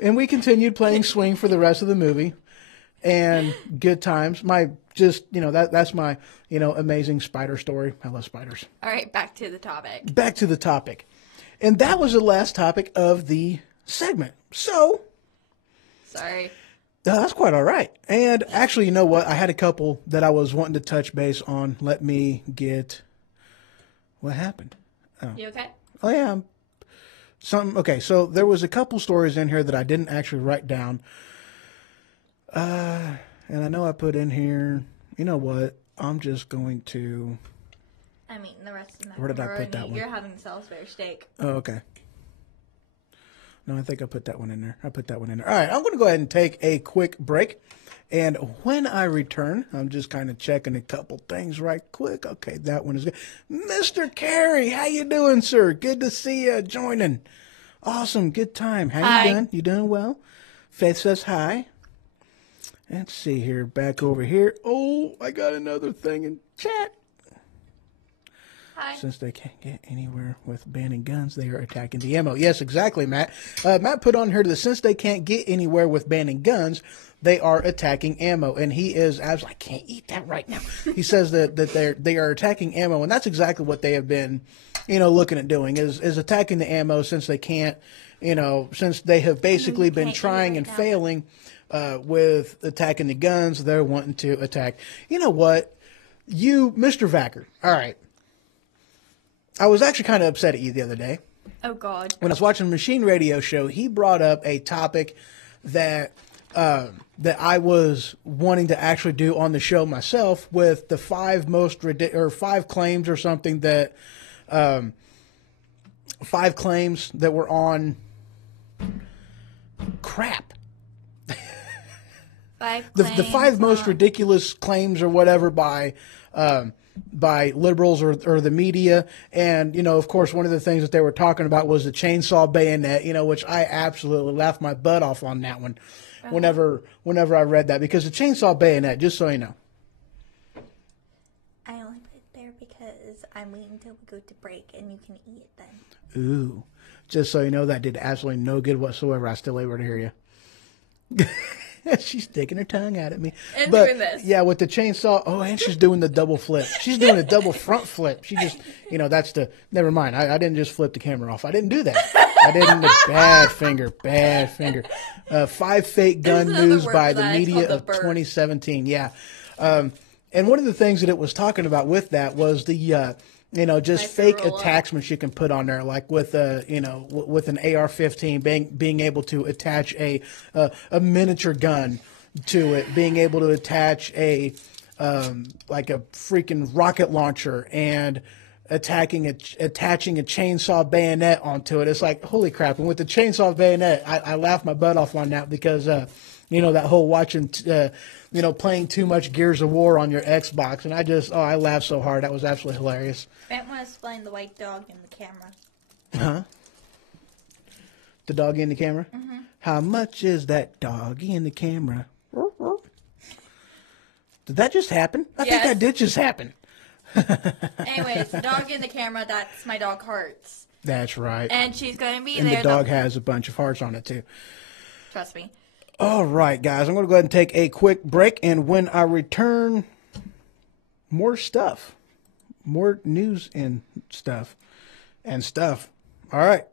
and we continued playing swing for the rest of the movie, and good times. That's my, amazing spider story. I love spiders. All right, back to the topic. Back to the topic. And that was the last topic of the segment. So, sorry. That's quite all right. And actually, you know what? I had a couple that I was wanting to touch base on. Let me get what happened. Oh. You okay? Oh, yeah. Okay, so there was a couple stories in here that I didn't actually write down. And I know I put in here, you know what? I'm just going to... I mean, the rest of the Where did I put that one? You're having Salisbury steak. Oh, okay. No, I think I put that one in there. I put that one in there. All right, I'm going to go ahead and take a quick break. And when I return, I'm just kind of checking a couple things right quick. Okay, that one is good. Mr. Carey, how you doing, sir? Good to see you joining. Awesome, good time. How you doing? You doing well? Faith says hi. Let's see here, back over here. Oh, I got another thing in chat. Hi. Since they can't get anywhere with banning guns, they are attacking the ammo. Yes, exactly, Matt. Matt put on here that since they can't get anywhere with banning guns, they are attacking ammo. And he is absolutely, I can't eat that right now. He says that they are attacking ammo, and that's exactly what they have been, looking at doing is attacking the ammo since they can't, since they have basically been trying and failing with attacking the guns. They're wanting to attack. You know what? Mr. Vacker. All right. I was actually kind of upset at you the other day. Oh, God. When I was watching the Machine Radio show, he brought up a topic that I was wanting to actually do on the show myself with the 5 claims or something that 5 claims that were on crap. The 5 most ridiculous claims or whatever by liberals or the media. And, of course, one of the things that they were talking about was the chainsaw bayonet, which I absolutely laughed my butt off on that one whenever I read that, because the chainsaw bayonet, just so you know. I only put it there because I'm waiting until we go to break and you can eat it then. Ooh. Just so you know, that did absolutely no good whatsoever. I still able to hear you. She's sticking her tongue out at me. And doing this. Yeah, with the chainsaw. Oh, and she's doing the double flip. She's doing a double front flip. She just, never mind. I didn't just flip the camera off. I didn't do that. I didn't. Bad finger. 5 fake gun news by the media of 2017. Yeah. And one of the things that it was talking about with that was the, just fake attachments you can put on there, like with with an AR-15, being able to attach a miniature gun to it, being able to attach a freaking rocket launcher and attaching a chainsaw bayonet onto it. It's like, holy crap! And with the chainsaw bayonet, I laughed my butt off on that because that whole watching. Playing too much Gears of War on your Xbox. And I laughed so hard. That was absolutely hilarious. Grant want to explain the white dog in the camera. Huh? The dog in the camera? Mm-hmm. How much is that dog in the camera? Did that just happen? I think that did just happen. Anyways, the dog in the camera, that's my dog Hearts. That's right. And she's going to be and there. And the dog has a bunch of hearts on it, too. Trust me. All right, guys, I'm going to go ahead and take a quick break, and when I return, more stuff, more news and stuff. All right,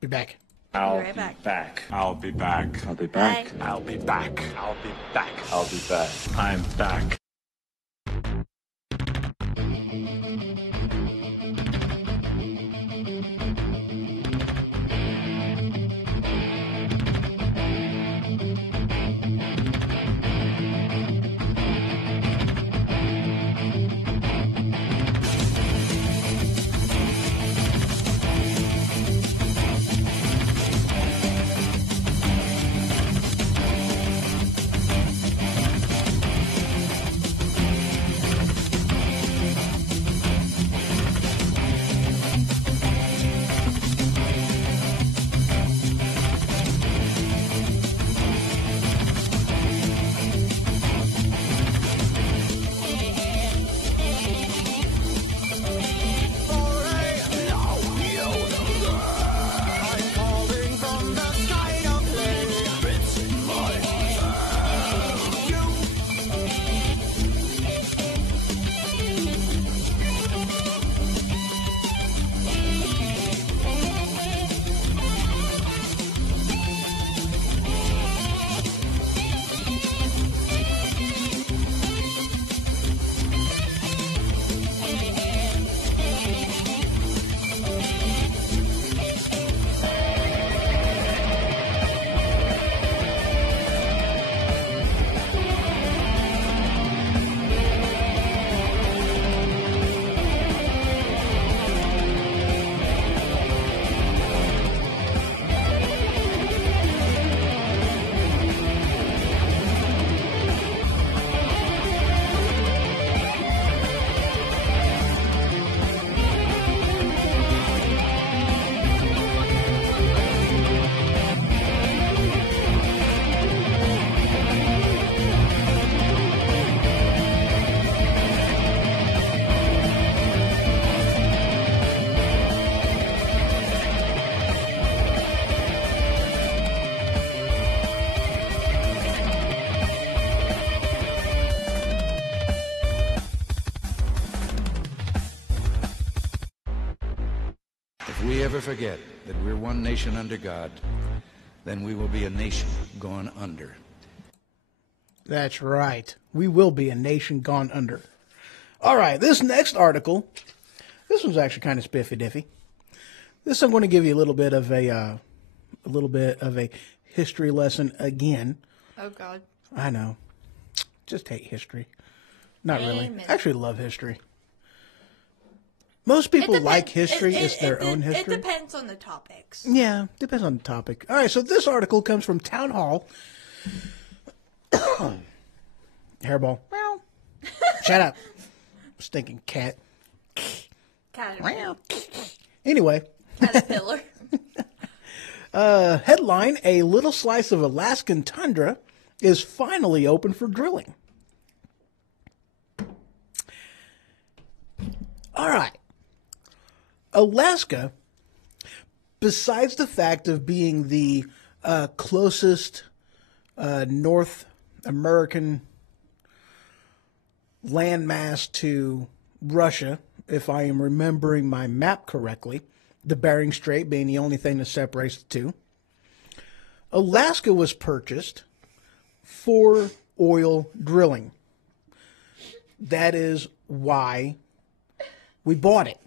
be back. I'll be back. I'll be back. I'll be back. Bye. I'll be back. I'll be back. I'll be back. I'm back. If we ever forget that we're one nation under God, then we will be a nation gone under. That's right. We will be a nation gone under. All right, this next article, this one's actually kind of spiffy-diffy. This I'm going to give you a little bit of a history lesson again. Oh God. I know. Just hate history. Not really. Amen. I actually love history. Most people like history. It's their own history. It depends on the topics. Yeah, depends on the topic. All right, so this article comes from Town Hall. Hairball. Meow. Shut up. Stinking cat. Caterpillar. Anyway. Caterpillar. Headline, a little slice of Alaskan tundra is finally open for drilling. All right. Alaska, besides the fact of being the closest North American landmass to Russia, if I am remembering my map correctly, the Bering Strait being the only thing that separates the two, Alaska was purchased for oil drilling. That is why we bought it.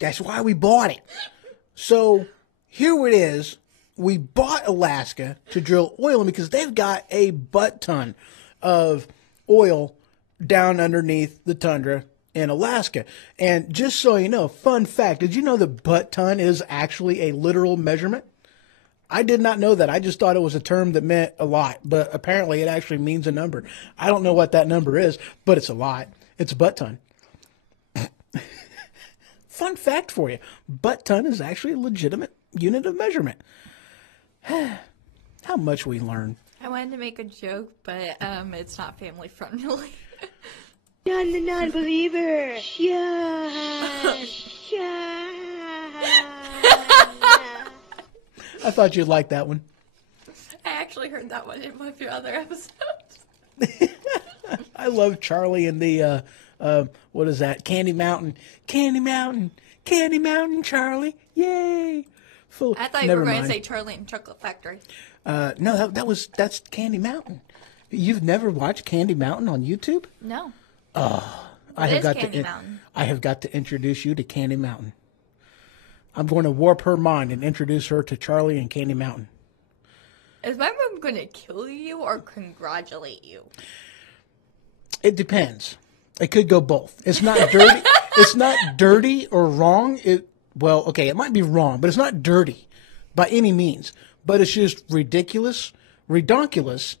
That's why we bought it. So here it is. We bought Alaska to drill oil in because they've got a butt ton of oil down underneath the tundra in Alaska. And just so you know, fun fact, did you know that butt ton is actually a literal measurement? I did not know that. I just thought it was a term that meant a lot, but apparently it actually means a number. I don't know what that number is, but it's a lot. It's a butt ton. Fun fact for you, butt ton is actually a legitimate unit of measurement. How much we learn. I wanted to make a joke, but it's not family friendly. The non-believer. Yes. I thought you'd like that one. I actually heard that one in my few other episodes. I love Charlie and the, what is that? Candy Mountain. Candy Mountain. Candy Mountain, Charlie. Yay. I thought you were going to say Charlie and Chocolate Factory. No, that's Candy Mountain. You've never watched Candy Mountain on YouTube? No. I have got to introduce you to Candy Mountain. I'm going to warp her mind and introduce her to Charlie and Candy Mountain. Is my mom going to kill you or congratulate you? It depends. It could go both. It's not dirty. It's not dirty or wrong. It might be wrong, but it's not dirty by any means. But it's just ridiculous, redonkulous,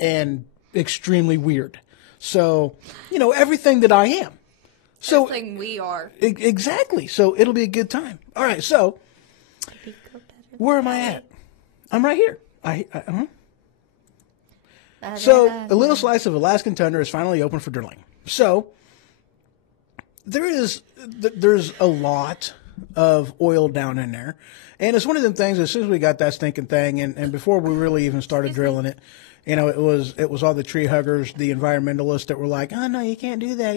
and extremely weird. So, everything that I am. So everything we are. Exactly. So it'll be a good time. All right. So where am I at? I'm right here. So a little slice of Alaskan tundra is finally open for drilling. So there's a lot of oil down in there. And it's one of them things, as soon as we got that stinking thing, and before we really even started drilling it, it was all the tree huggers, the environmentalists that were like, oh, no, you can't do that.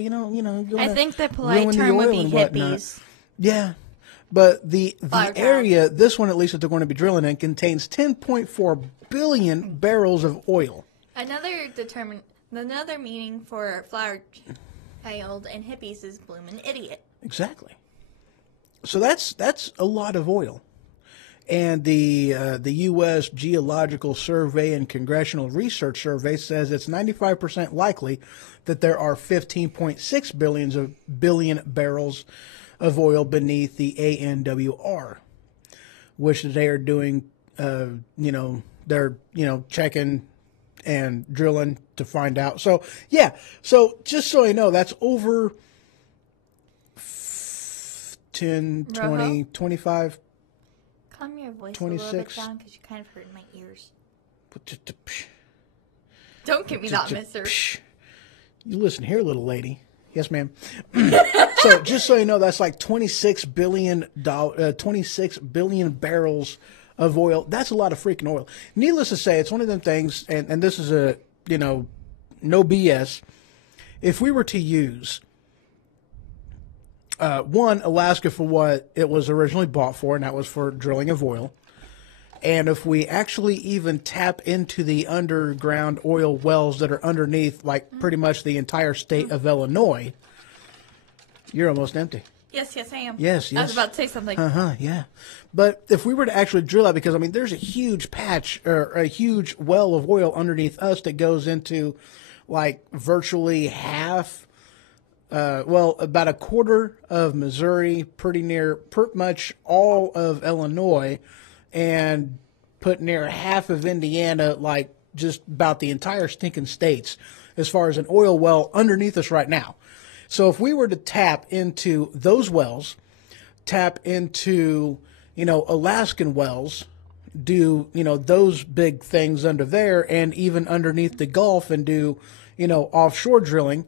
I think the polite term would be hippies. Yeah. But the area, this one at least that they're going to be drilling in, contains 10.4 billion barrels of oil. Another meaning for flower child and hippies is bloomin' idiot. Exactly. So that's a lot of oil. And the U.S. Geological Survey and Congressional Research Survey says it's 95% likely that there are 15.6 billion barrels of oil beneath the ANWR, which they are doing, they're checking and drilling to find out. So, yeah. So just so you know, that's over 10, 20, 25. Calm your voice 26. a little bit down because you're kind of hurting my ears. Don't give me that, mister. You listen here, little lady. Yes, ma'am. So just so you know, that's like 26 billion barrels of oil. That's a lot of freaking oil. Needless to say, it's one of them things, and this is no BS. If we were to use one, Alaska for what it was originally bought for, and that was for drilling of oil. And if we actually even tap into the underground oil wells that are underneath, like pretty much the entire state of Illinois, you're almost empty. Yes, I am. Yes. I was about to say something. Yeah. But if we were to actually drill that, because, I mean, there's a huge patch or a huge well of oil underneath us that goes into, like, virtually half, about a quarter of Missouri, pretty much all of Illinois, and put near half of Indiana, like, just about the entire stinking states, as far as an oil well underneath us right now. So if we were to tap into those wells, tap into, Alaskan wells, do, those big things under there, and even underneath the Gulf and do, offshore drilling,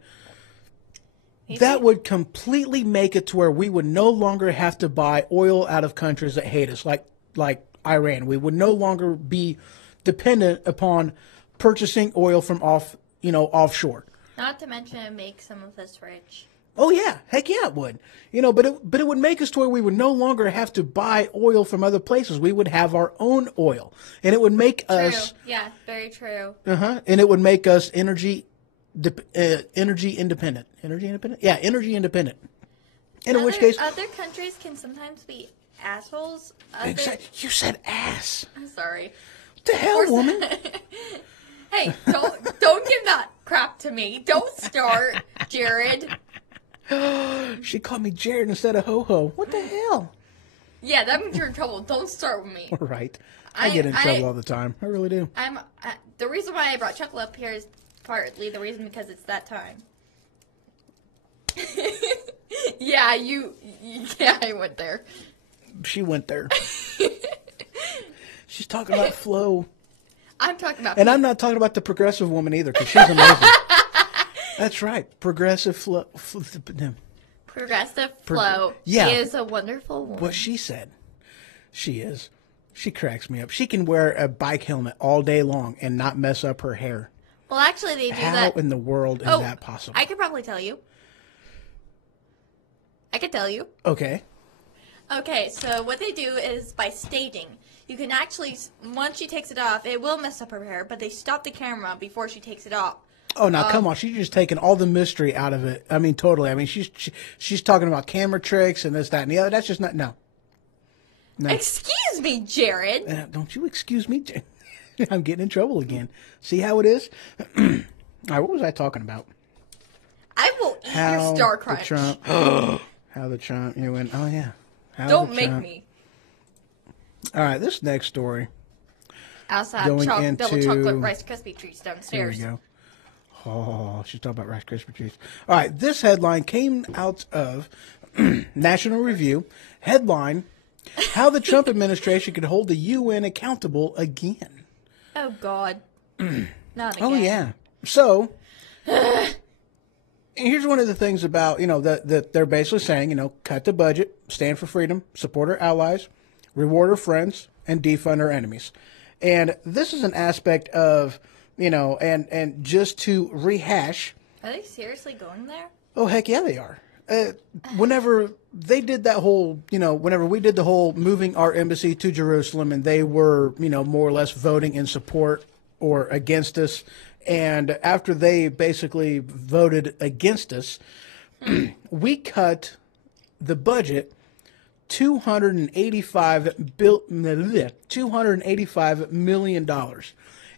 that would completely make it to where we would no longer have to buy oil out of countries that hate us, like Iran. We would no longer be dependent upon purchasing oil from offshore. Not to mention it makes some of us rich. Oh yeah, heck yeah, it would. But it would make us to where we would no longer have to buy oil from other places. We would have our own oil, and it would make us. Yeah, very true. And it would make us energy independent. Energy independent. Yeah, energy independent. And in which case, other countries can sometimes be assholes. Exactly. You said ass. I'm sorry. What the hell, woman? Hey, don't give that crap to me. Don't start, Jared. She called me Jared instead of Ho-Ho. What the hell? Yeah, that means you're in trouble. Don't start with me. Right. I get in trouble all the time. I really do. The reason why I brought Chuckle up here is partly the reason because it's that time. Yeah, I went there. She went there. She's talking about flow. I'm talking about... And I'm not talking about the progressive woman either, because she's amazing. That's right. Progressive flow. Progressive flow. Yeah. She is a wonderful woman. What she said. She is. She cracks me up. She can wear a bike helmet all day long and not mess up her hair. Well, actually, they do that. How in the world is that possible? I could probably tell you. I could tell you. Okay. Okay, so what they do is by staging. You can actually, once she takes it off, it will mess up her hair, but they stop the camera before she takes it off. Oh, now come on. She's just taking all the mystery out of it. I mean, totally. I mean, she's talking about camera tricks and this, that, and the other. That's just not, no. Excuse me, Jared. Don't you excuse me. I'm getting in trouble again. See how it is? All right, what was I talking about? I will eat your Star Crunch. How the Trump, you went, oh yeah. Don't make me. All right, this next story. I also have double chocolate Rice Krispie treats downstairs. Here we go. Oh, she's talking about Rice Krispie treats. All right, this headline came out of National Review. Headline, how the Trump administration could hold the UN accountable again. Oh, God. Not again. Oh, yeah. So, here's one of the things about, that they're basically saying, cut the budget, stand for freedom, support our allies, reward our friends, and defund our enemies. And this is an aspect of, and just to rehash. Are they seriously going there? Oh, heck yeah, they are. Whenever they did that whole, whenever we did the whole moving our embassy to Jerusalem, and they were, more or less voting in support or against us. And after they basically voted against us, we cut the budget $285 million.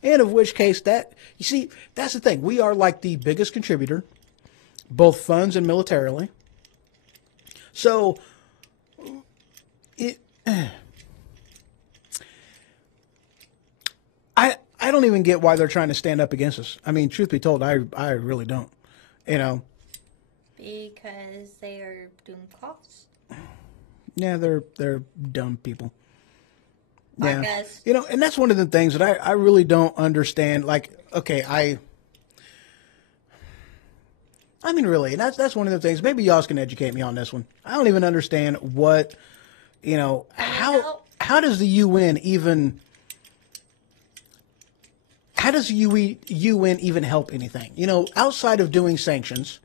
And of which case that's the thing. We are like the biggest contributor, both funds and militarily. So I don't even get why they're trying to stand up against us. I mean, truth be told, I really don't. Because they are doomed costs. Yeah, they're dumb people. Yeah. And that's one of the things that I really don't understand. Like, okay, I mean, really, and that's one of the things. Maybe y'all can educate me on this one. I don't even understand what, how does the UN even... How does UN even help anything? Outside of doing sanctions,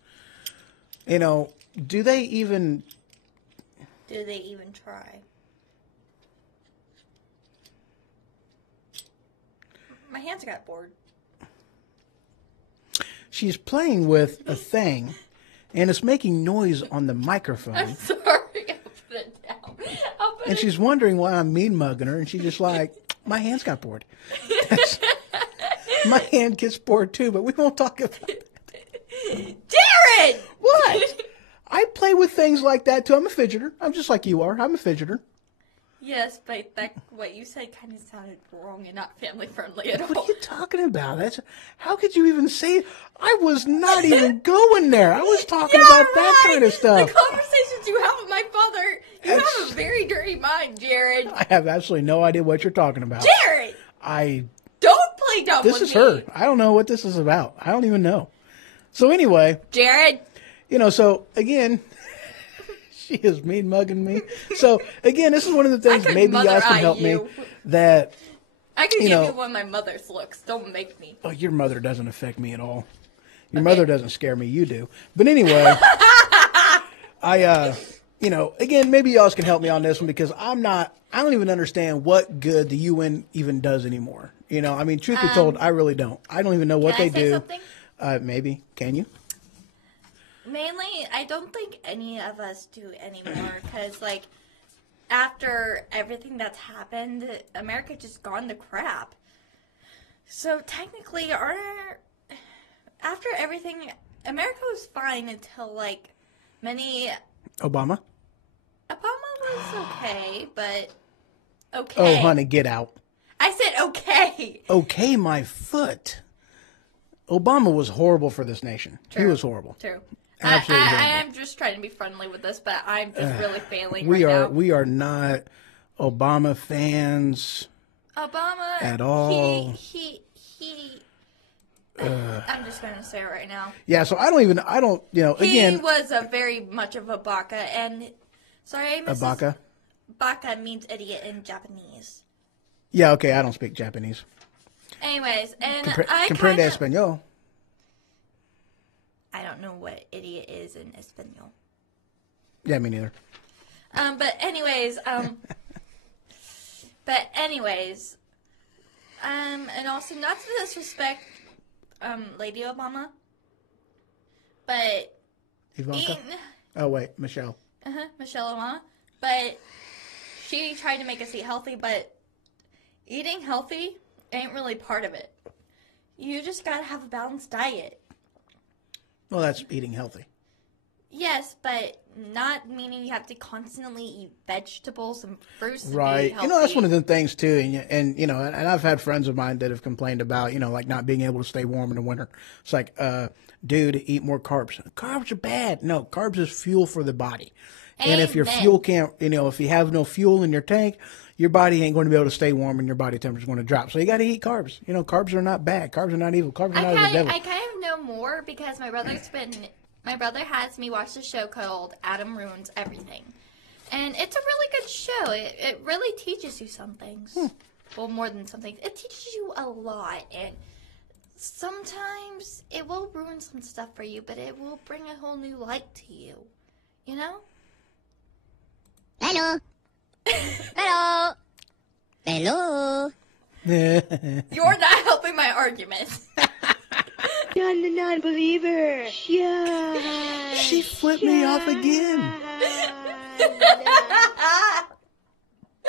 do they even Do they even try? My hands got bored. She's playing with a thing, and it's making noise on the microphone. I'm sorry. I'll put it down. And she's wondering why I'm mean mugging her, and she's just like, my hands got bored. My hand gets bored too, but we won't talk about it. Jared! What? I play with things like that too. I'm a fidgeter. I'm just like you are. I'm a fidgeter. Yes, but what you said kind of sounded wrong and not family friendly at all. What are you talking about? How could you even say it? I was not even going there. I was talking about that kind of stuff. The conversations you have with my father, you have a very dirty mind, Jared. I have absolutely no idea what you're talking about. Jared! I Don't play dumb with me. This is her. I don't know what this is about. I don't even know. So anyway. Jared! So again, she is mean mugging me. So again, this is one of the things maybe you guys can help me. That I can give you one of my mother's looks. Don't make me. Oh, your mother doesn't affect me at all. Your mother doesn't scare me. You do. But anyway, again, maybe y'all can help me on this one because I don't even understand what good the UN even does anymore. Truth be told, I really don't. I don't even know what they do. Something? Maybe. Can you? Mainly, I don't think any of us do anymore because, after everything that's happened, America just gone to crap. So technically, after everything, America was fine until, many... Obama was okay, but okay. Oh, honey, get out. I said okay. Okay, my foot. Obama was horrible for this nation. True. He was horrible. True. Absolutely horrible. I am just trying to be friendly with this, but I'm just really failing we right are now. We are not Obama fans. Obama at all. I'm just going to say it right now. Yeah, so I don't He was a very much of a baka, and sorry, Mrs. A baka? Baka means idiot in Japanese. Yeah, okay, I don't speak Japanese. Anyways, and Comprende español. I don't know what idiot is in Espanol. Yeah, me neither. But anyways, and also not to disrespect, Lady Obama, but Ivanka? Oh, wait, Michelle. Michelle Obama, but she tried to make us eat healthy, but eating healthy ain't really part of it. You just gotta have a balanced diet. Well, that's eating healthy. Yes, but not meaning you have to constantly eat vegetables and fruits to Right. be healthy. That's one of the things too. And I've had friends of mine that have complained about, not being able to stay warm in the winter. It's like, dude, eat more carbs. Carbs are bad. No, carbs is fuel for the body. And if your fuel can't, if you have no fuel in your tank, your body ain't going to be able to stay warm and your body temperature is going to drop. So you got to eat carbs. Carbs are not bad. Carbs are not evil. Carbs are not the devil. I kind of know more because my brother has me watch the show called Adam Ruins Everything. And it's a really good show. It really teaches you some things. Well, more than some things. It teaches you a lot. And sometimes it will ruin some stuff for you, but it will bring a whole new light to you. You know? Hello. Hello. Hello. You're not helping my argument. John the non-believer. Yeah. She flipped me off again.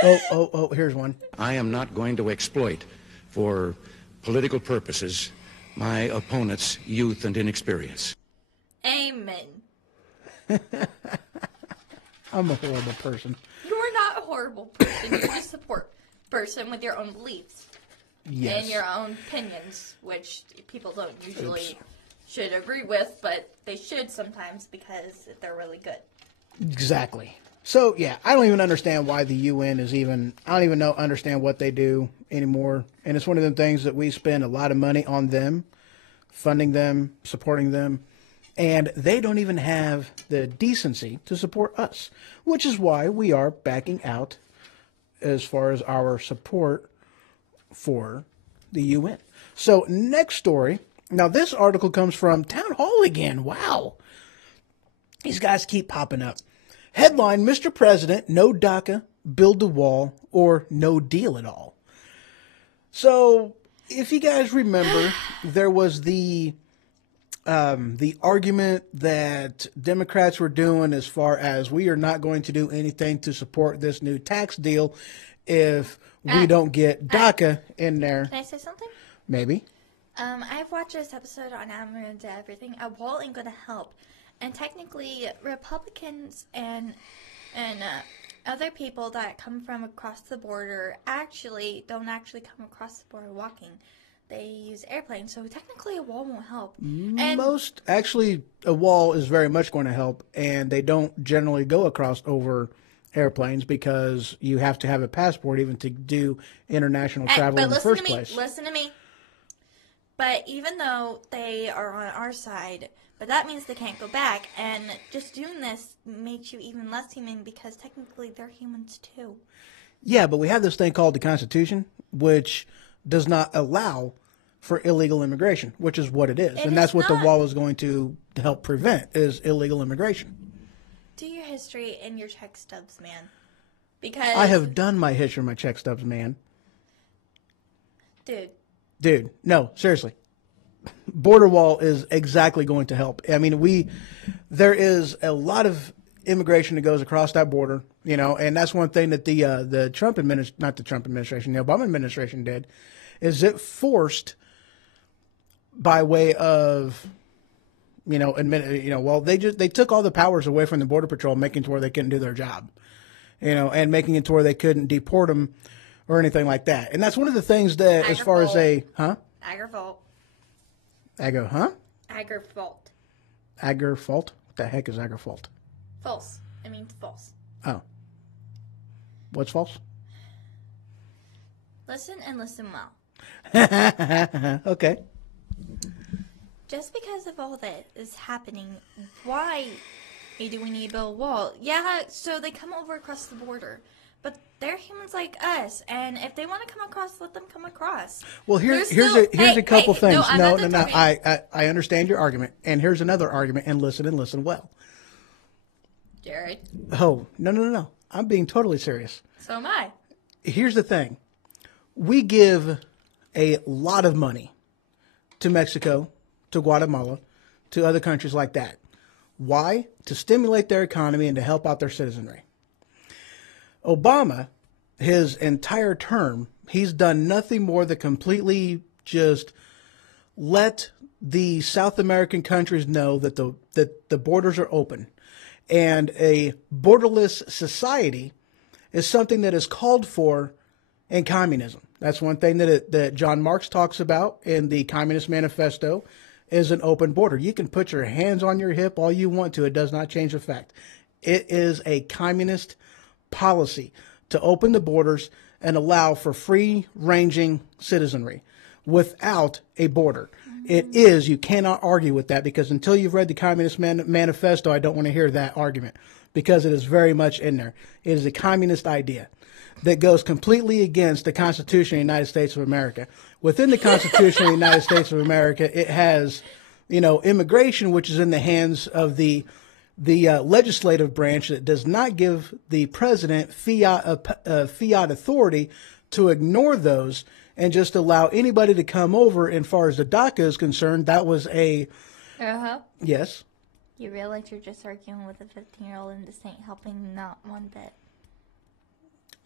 Oh, here's one. I am not going to exploit, for political purposes, my opponent's youth and inexperience. Amen. I'm a horrible person. You're not a horrible person. You're just a person with your own beliefs. Yes. And your own opinions, which people don't usually should agree with, but they should sometimes because they're really good. Exactly. So, yeah, I don't even understand why the UN is even, I don't even understand what they do anymore. And it's one of the things that we spend a lot of money on them, funding them, supporting them. And they don't even have the decency to support us, which is why we are backing out as far as our support for the UN. So next story. Now this article comes from Town Hall again. Wow. These guys keep popping up. Headline, Mr. President, no DACA, build the wall, or no deal at all. So, if you guys remember, there was the argument that Democrats were doing as far as we are not going to do anything to support this new tax deal if we don't get DACA in there. Can I say something? Maybe. I've watched this episode on Amazon and everything. A wall ain't gonna help. And technically, Republicans and other people that come from across the border don't actually come across the border walking. They use airplanes, so technically a wall won't help. Actually, a wall is very much going to help, and they don't generally go across over airplanes because you have to have a passport even to do international travel in the first place. Listen to me. But even though they are on our side, but that means they can't go back, and just doing this makes you even less human because technically they're humans too. Yeah, but we have this thing called the Constitution, which does not allow for illegal immigration, which is what it is. And that's what the wall is going to help prevent, is illegal immigration. Do your history and your check stubs, man. Because I have done my history and my check stubs, man. Dude, no, seriously. Border wall is exactly going to help. I mean, there is a lot of immigration that goes across that border, and that's one thing that the Obama administration did, is it forced by way of, they took all the powers away from the Border Patrol, making it to where they couldn't do their job, and making it to where they couldn't deport them or anything like that. And that's one of the things that, as far as Aggerfault. Aggerfault? What the heck is Aggerfault? False. It means false. Oh. What's false? Listen and listen well. Okay. Just because of all that is happening, why do we need to build a wall? Yeah, so they come over across the border. But they're humans like us, and if they want to come across, let them come across. Well, here's a couple things. No. I understand your argument, and here's another argument, and listen well. Jared. Oh, no. I'm being totally serious. So am I. Here's the thing. We give a lot of money to Mexico, to Guatemala, to other countries like that. Why? To stimulate their economy and to help out their citizenry. Obama, his entire term, he's done nothing more than completely just let the South American countries know that the borders are open. And a borderless society is something that is called for in communism. That's one thing that John Marx talks about in the Communist Manifesto, is an open border. You can put your hands on your hip all you want to. It does not change the fact. It is a communist policy to open the borders and allow for free-ranging citizenry without a border. It is. You cannot argue with that, because until you've read the Communist Manifesto, I don't want to hear that argument, because it is very much in there. It is a communist idea that goes completely against the Constitution of the United States of America. Within the Constitution of the United States of America, it has, immigration, which is in the hands of the legislative branch, that does not give the president fiat authority to ignore those and just allow anybody to come over. And far as the DACA is concerned, that was a... Yes? You realize you're just arguing with a 15-year-old and this ain't helping not one bit.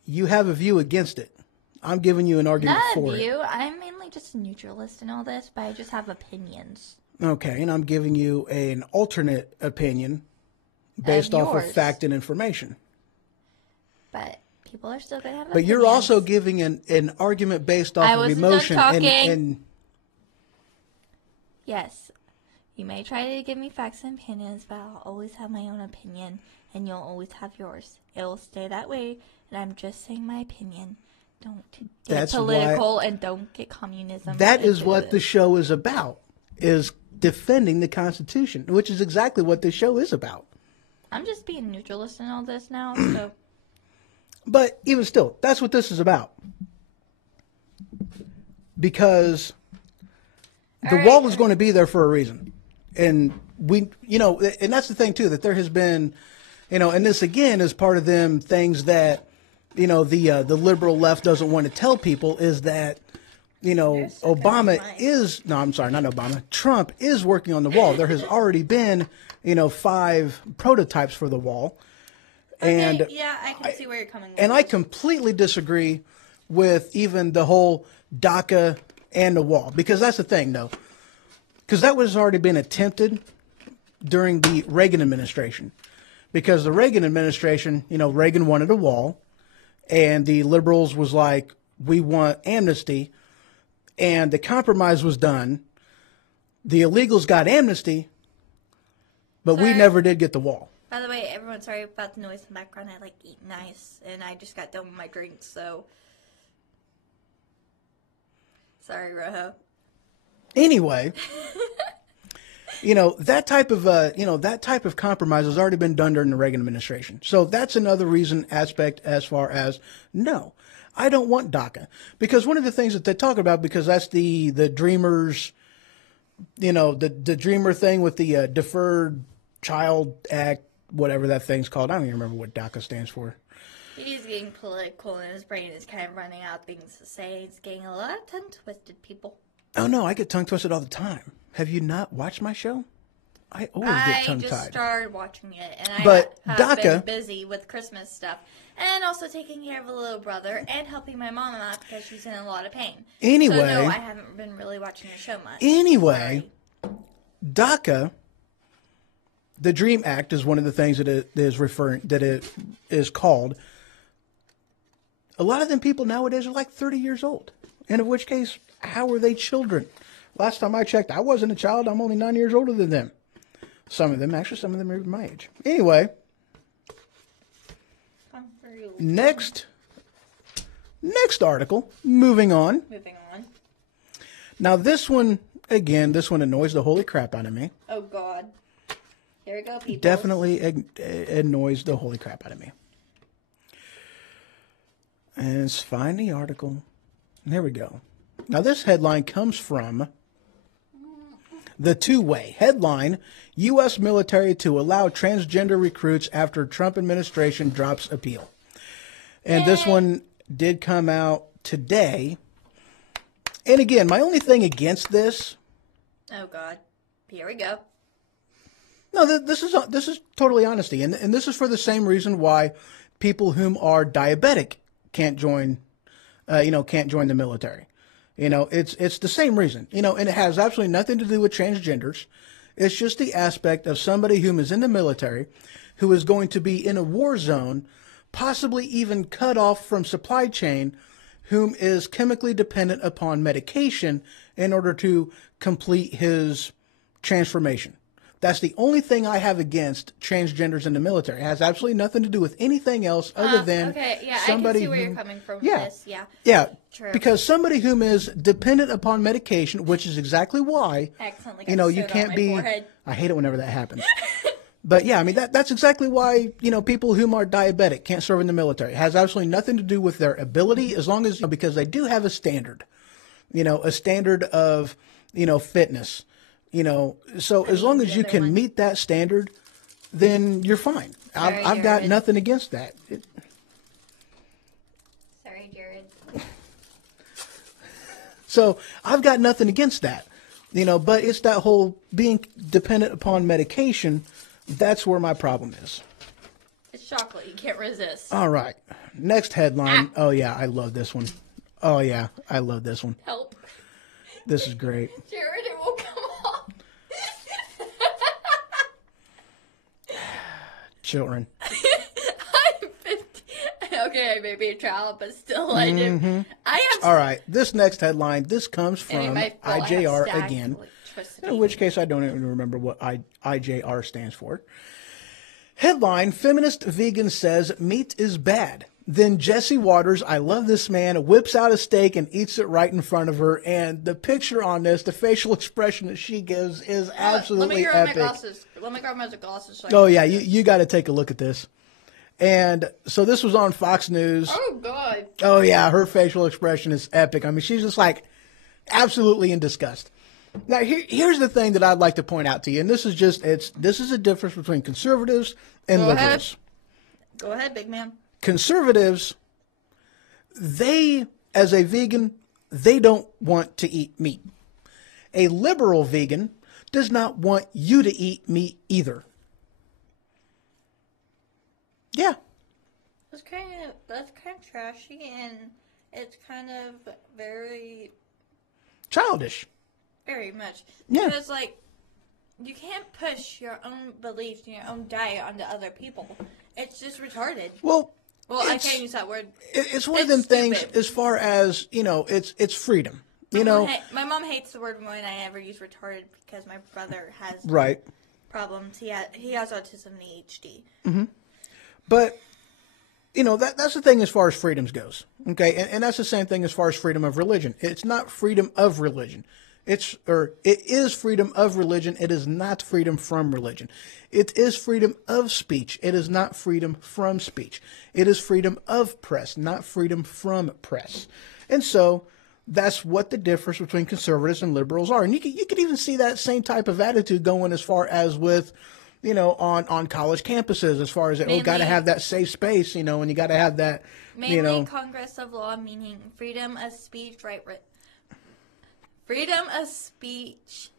You have a view against it. I'm giving you an argument for it. Not a view. I'm mainly just a neutralist in all this, but I just have opinions. Okay, and I'm giving you an alternate opinion based off of fact and information. But people are still going to have opinions. But you're also giving an argument based off of emotion. And yes, you may try to give me facts and opinions, but I'll always have my own opinion, and you'll always have yours. It will stay that way, and I'm just saying my opinion. Don't get political and don't get communism. That is what the show is about, is defending the Constitution, which is exactly what this show is about. I'm just being neutralist in all this now, so... But even still, that's what this is about. Because the wall is going to be there for a reason. And and that's the thing too, that there has been And this again is part of them things that, the liberal left doesn't want to tell people is that, Obama is, no, I'm sorry, not Obama. Trump is working on the wall. There has already been, 5 prototypes for the wall. Okay, And yeah, I can see where you're coming from. and I completely disagree with even the whole DACA and the wall, because that's the thing, though. Because that was already been attempted during the Reagan administration. Because the Reagan administration, Reagan wanted a wall, and the liberals was like, we want amnesty, and the compromise was done. The illegals got amnesty, but we Sorry. never did get the wall. By the way, everyone, sorry about the noise in the background. I like eating ice, and I just got done with my drink, so. Sorry, Rojo. Anyway, that type of compromise has already been done during the Reagan administration. So that's another aspect as far as, no, I don't want DACA. Because one of the things that they talk about, because that's the Dreamers, the Dreamer thing with the Deferred Child Act, whatever that thing's called. I don't even remember what DACA stands for. He's getting political, and his brain is kind of running out of things to say. He's getting a lot of tongue-twisted, people. Oh, no, I get tongue-twisted all the time. Have you not watched my show? I always get tongue-tied. I just started watching it, and But I have DACA, been busy with Christmas stuff, and also taking care of a little brother, and helping my mom out because she's in a lot of pain. Anyway. So, no, I haven't been really watching your show much. Anyway, Sorry. DACA, the Dream Act, is one of the things that it is called. A lot of them people nowadays are like 30 years old. And in which case, how are they children? Last time I checked, I wasn't a child. I'm only 9 years older than them. Some of them are even my age. Anyway, next article, moving on. Now this one annoys the holy crap out of me. Oh, God. Here we go, people. Definitely annoys the holy crap out of me. And let's find the article. There we go. Now this headline comes from The Two-Way. Headline, U.S. military to allow transgender recruits after Trump administration drops appeal. And this one did come out today. And again, my only thing against this. Oh, God. Here we go. No, this is totally honesty. And this is for the same reason why people whom are diabetic can't join the military. It's the same reason, and it has absolutely nothing to do with transgenders. It's just the aspect of somebody whom is in the military, who is going to be in a war zone, possibly even cut off from supply chain, whom is chemically dependent upon medication in order to complete his transformation. That's the only thing I have against transgenders in the military. It has absolutely nothing to do with anything else other than somebody I can see where you're coming from with this. Yeah, true. Because somebody whom is dependent upon medication, which is exactly why, you can't be. Forehead. I hate it whenever that happens. But yeah, I mean that's exactly why people whom are diabetic can't serve in the military. It has absolutely nothing to do with their ability, as long as because they do have a standard, a standard of fitness. So as long as you can meet that standard, then you're fine. I've got nothing against that. Sorry, Jared. So I've got nothing against that, but it's that whole being dependent upon medication. That's where my problem is. It's chocolate. You can't resist. All right. Next headline. Oh, yeah. I love this one. Oh, yeah. I love this one. Help. This is great. Jared, it won't come off. Children. I'm 50. Okay, I may be a child, but still I do. I have. All right. This next headline, this comes from IJR again. In which case, I don't even remember what IJR stands for. Headline, feminist vegan says meat is bad. Then Jesse Waters, I love this man, whips out a steak and eats it right in front of her. And the picture on this, the facial expression that she gives is absolutely epic. Let me grab my glasses. Oh, yeah, you got to take a look at this. And so this was on Fox News. Oh, God. Oh, yeah, her facial expression is epic. I mean, she's just like absolutely in disgust. Now, here's the thing that I'd like to point out to you, and this is a difference between conservatives and Go ahead. liberals. Go ahead, big man. Conservatives, as a vegan, they don't want to eat meat. A liberal vegan does not want you to eat meat either. Yeah. That's kind of trashy, and it's kind of very Childish. very much. Yeah. Because like you can't push your own beliefs and your own diet onto other people. It's just retarded. Well, I can't use that word. It's one of It's them things stupid. as far as, it's freedom. My mom hates the word when I ever use retarded because my brother has Right. problems. He has autism and ADHD. But, that's the thing as far as freedoms goes. Okay. And that's the same thing as far as freedom of religion. It's not freedom of religion. It is freedom of religion. It is not freedom from religion. It is freedom of speech. It is not freedom from speech. It is freedom of press, not freedom from press. And so that's what the difference between conservatives and liberals are. And you could even see that same type of attitude going as far as with, on college campuses, as far as, got to have that safe space, and you got to have that, Mainly Congress of law, meaning freedom of speech, freedom of speech,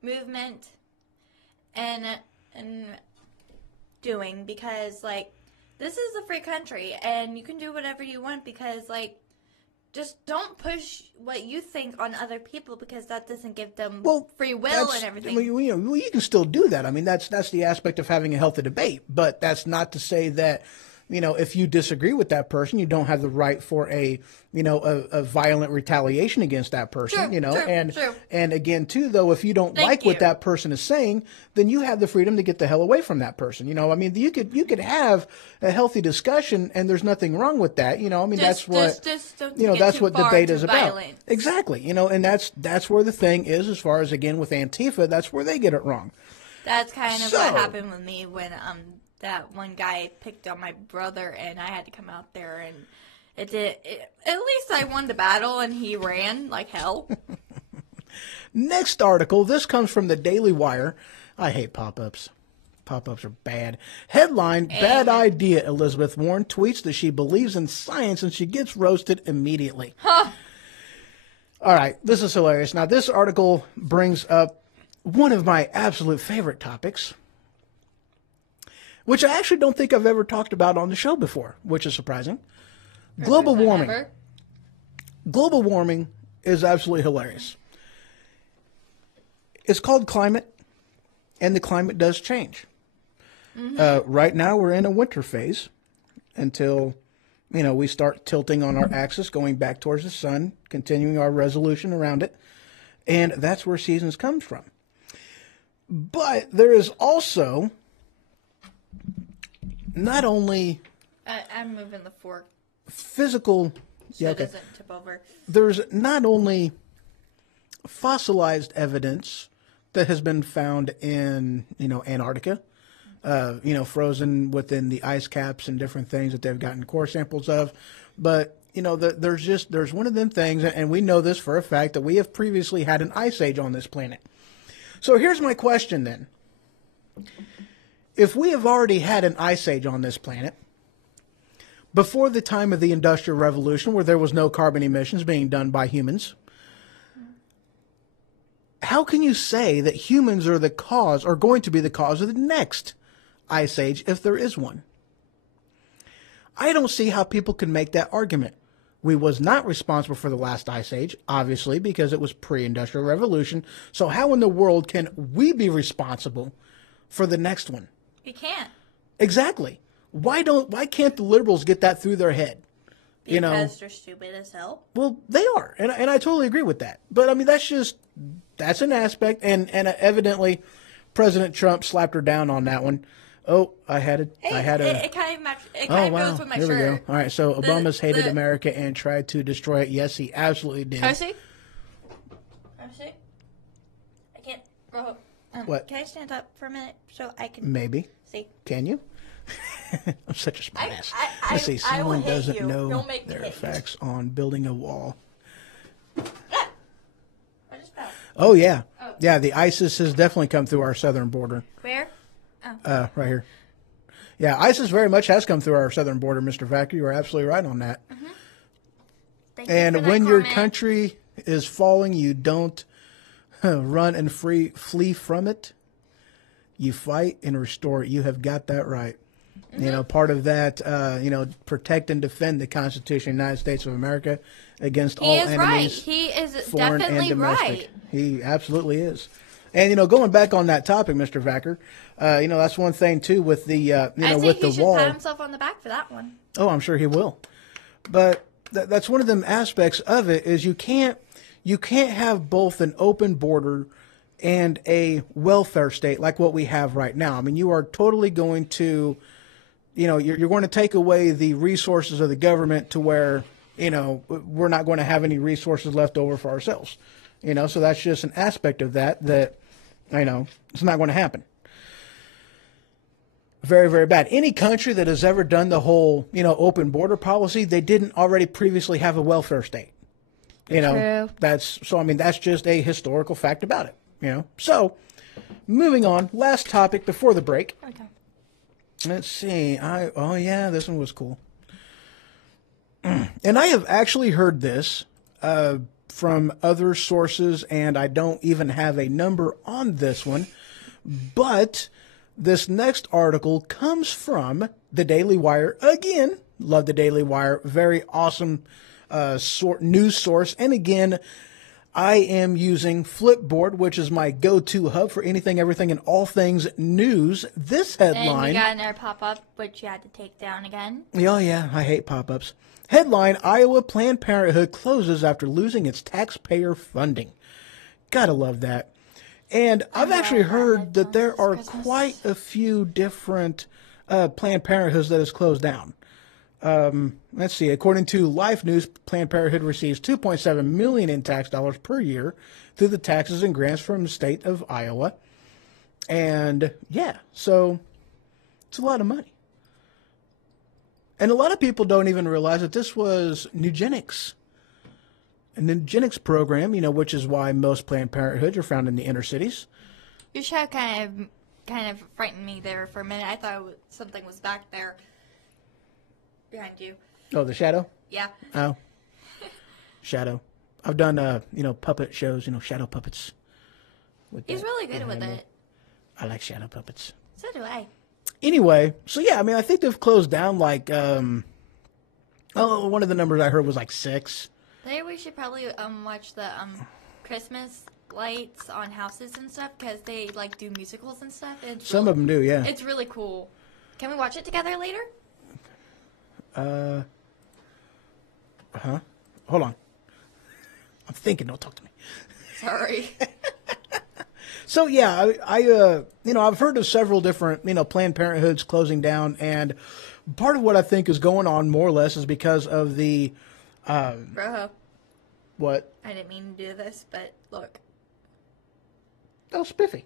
movement, and doing, because like this is a free country and you can do whatever you want, because like just don't push what you think on other people, because that doesn't give them free will and everything. You can still do that. I mean, that's the aspect of having a healthy debate, but that's not to say that, if you disagree with that person, you don't have the right for a violent retaliation against that person, True. And again, too, though, if you don't like what that person is saying, then you have the freedom to get the hell away from that person. I mean, you could have a healthy discussion, and there's nothing wrong with that. I mean, that's what that's what debate is about. Violence. Exactly. And that's where the thing is, as far as, again, with Antifa, that's where they get it wrong. That's kind of what happened with me when that one guy picked on my brother, and I had to come out there, and at least I won the battle, and he ran like hell. Next article, this comes from the Daily Wire. I hate pop-ups. Pop-ups are bad. Headline, bad idea. Elizabeth Warren tweets that she believes in science and she gets roasted immediately. Huh. All right, this is hilarious. Now, this article brings up one of my absolute favorite topics, which I actually don't think I've ever talked about on the show before, which is surprising. Global warming. Global warming is absolutely hilarious. It's called climate, and the climate does change. Right now, we're in a winter phase until, we start tilting on our axis, going back towards the sun, continuing our resolution around it, and that's where seasons comes from. But there is also not only I'm moving the fork physical, so it doesn't tip over. There's not only fossilized evidence that has been found in, Antarctica, frozen within the ice caps and different things that they've gotten core samples of, but there's one of them things, and we know this for a fact, that we have previously had an ice age on this planet. So here's my question then. If we have already had an ice age on this planet, before the time of the Industrial Revolution, where there was no carbon emissions being done by humans, how can you say that humans are going to be the cause of the next ice age, if there is one? I don't see how people can make that argument. We was not responsible for the last ice age, obviously, because it was pre-industrial revolution. So how in the world can we be responsible for the next one? You can't. Exactly. Why can't the liberals get that through their head? Because they're stupid as hell. Well, they are, and I totally agree with that. But I mean, that's an aspect, and evidently, President Trump slapped her down on that one. Oh, I had a. It kind of goes with my Here shirt. we go. All right, so Obama's hated America and tried to destroy it. Yes, he absolutely did. Can I see? I can't. What? Can I stand up for a minute so I can Maybe. see? Can you? I'm such a smart ass. I see, I will someone hit doesn't you. know Don't make me their hit you. effects on building a wall. Oh, yeah. Yeah, the ISIS has definitely come through our southern border. Where? Right here. Yeah, ISIS very much has come through our southern border, Mr. Vacker. You are absolutely right on that. Thank you for And that when your comment. country is falling, you don't run and flee from it. You fight and restore it. You have got that right. You know, part of that, protect and defend the Constitution of the United States of America against all He is right. enemies. He is Foreign and definitely domestic. right. He absolutely is. And, going back on that topic, Mr. Vacker, that's one thing, too, with the, I think with he the should wall. pat himself on the back for that one. Oh, I'm sure he will. But that's one of them aspects of it is you can't have both an open border and a welfare state like what we have right now. I mean, you are totally going to, you're going to take away the resources of the government to where, we're not going to have any resources left over for ourselves. So that's just an aspect of that, it's not going to happen. Very, very bad. Any country that has ever done the whole, open border policy, they didn't already previously have a welfare state. True. That's just a historical fact about it. So moving on, last topic before the break. Okay. Let's see. This one was cool. And I have actually heard this from other sources, and I don't even have a number on this one, but this next article comes from the Daily Wire. Again, love the Daily Wire. Very awesome news source. And again, I am using Flipboard, which is my go-to hub for anything, everything, and all things news. This headline... And you got another pop-up, which you had to take down again. Oh, yeah, I hate pop-ups. Headline, Iowa Planned Parenthood closes after losing its taxpayer funding. Gotta love that. And I've actually heard that there are quite a few different Planned Parenthoods that has closed down. Let's see. According to Life News, Planned Parenthood receives $2.7 million in tax dollars per year through the taxes and grants from the state of Iowa. And yeah, so it's a lot of money. And a lot of people don't even realize that this was Nugenics. An Nugenics program, which is why most Planned Parenthoods are found in the inner cities. Your show kind of frightened me there for a minute. I thought something was back there behind you. Oh, the shadow? Yeah. Oh. Shadow. I've done, puppet shows, shadow puppets. He's really good with it. I like shadow puppets. So do I. Anyway, so yeah, I think they've closed down like, one of the numbers I heard was like 6. Maybe we should probably watch the Christmas lights on houses and stuff because they do musicals and stuff. Some of them do, yeah. It's really cool. Can we watch it together later? Hold on. I'm thinking. Don't talk to me. Sorry. So yeah, I've heard of several different, Planned Parenthoods closing down, and part of what I think is going on more or less is because of the, Bro. What? I didn't mean to do this, but look. Oh, spiffy.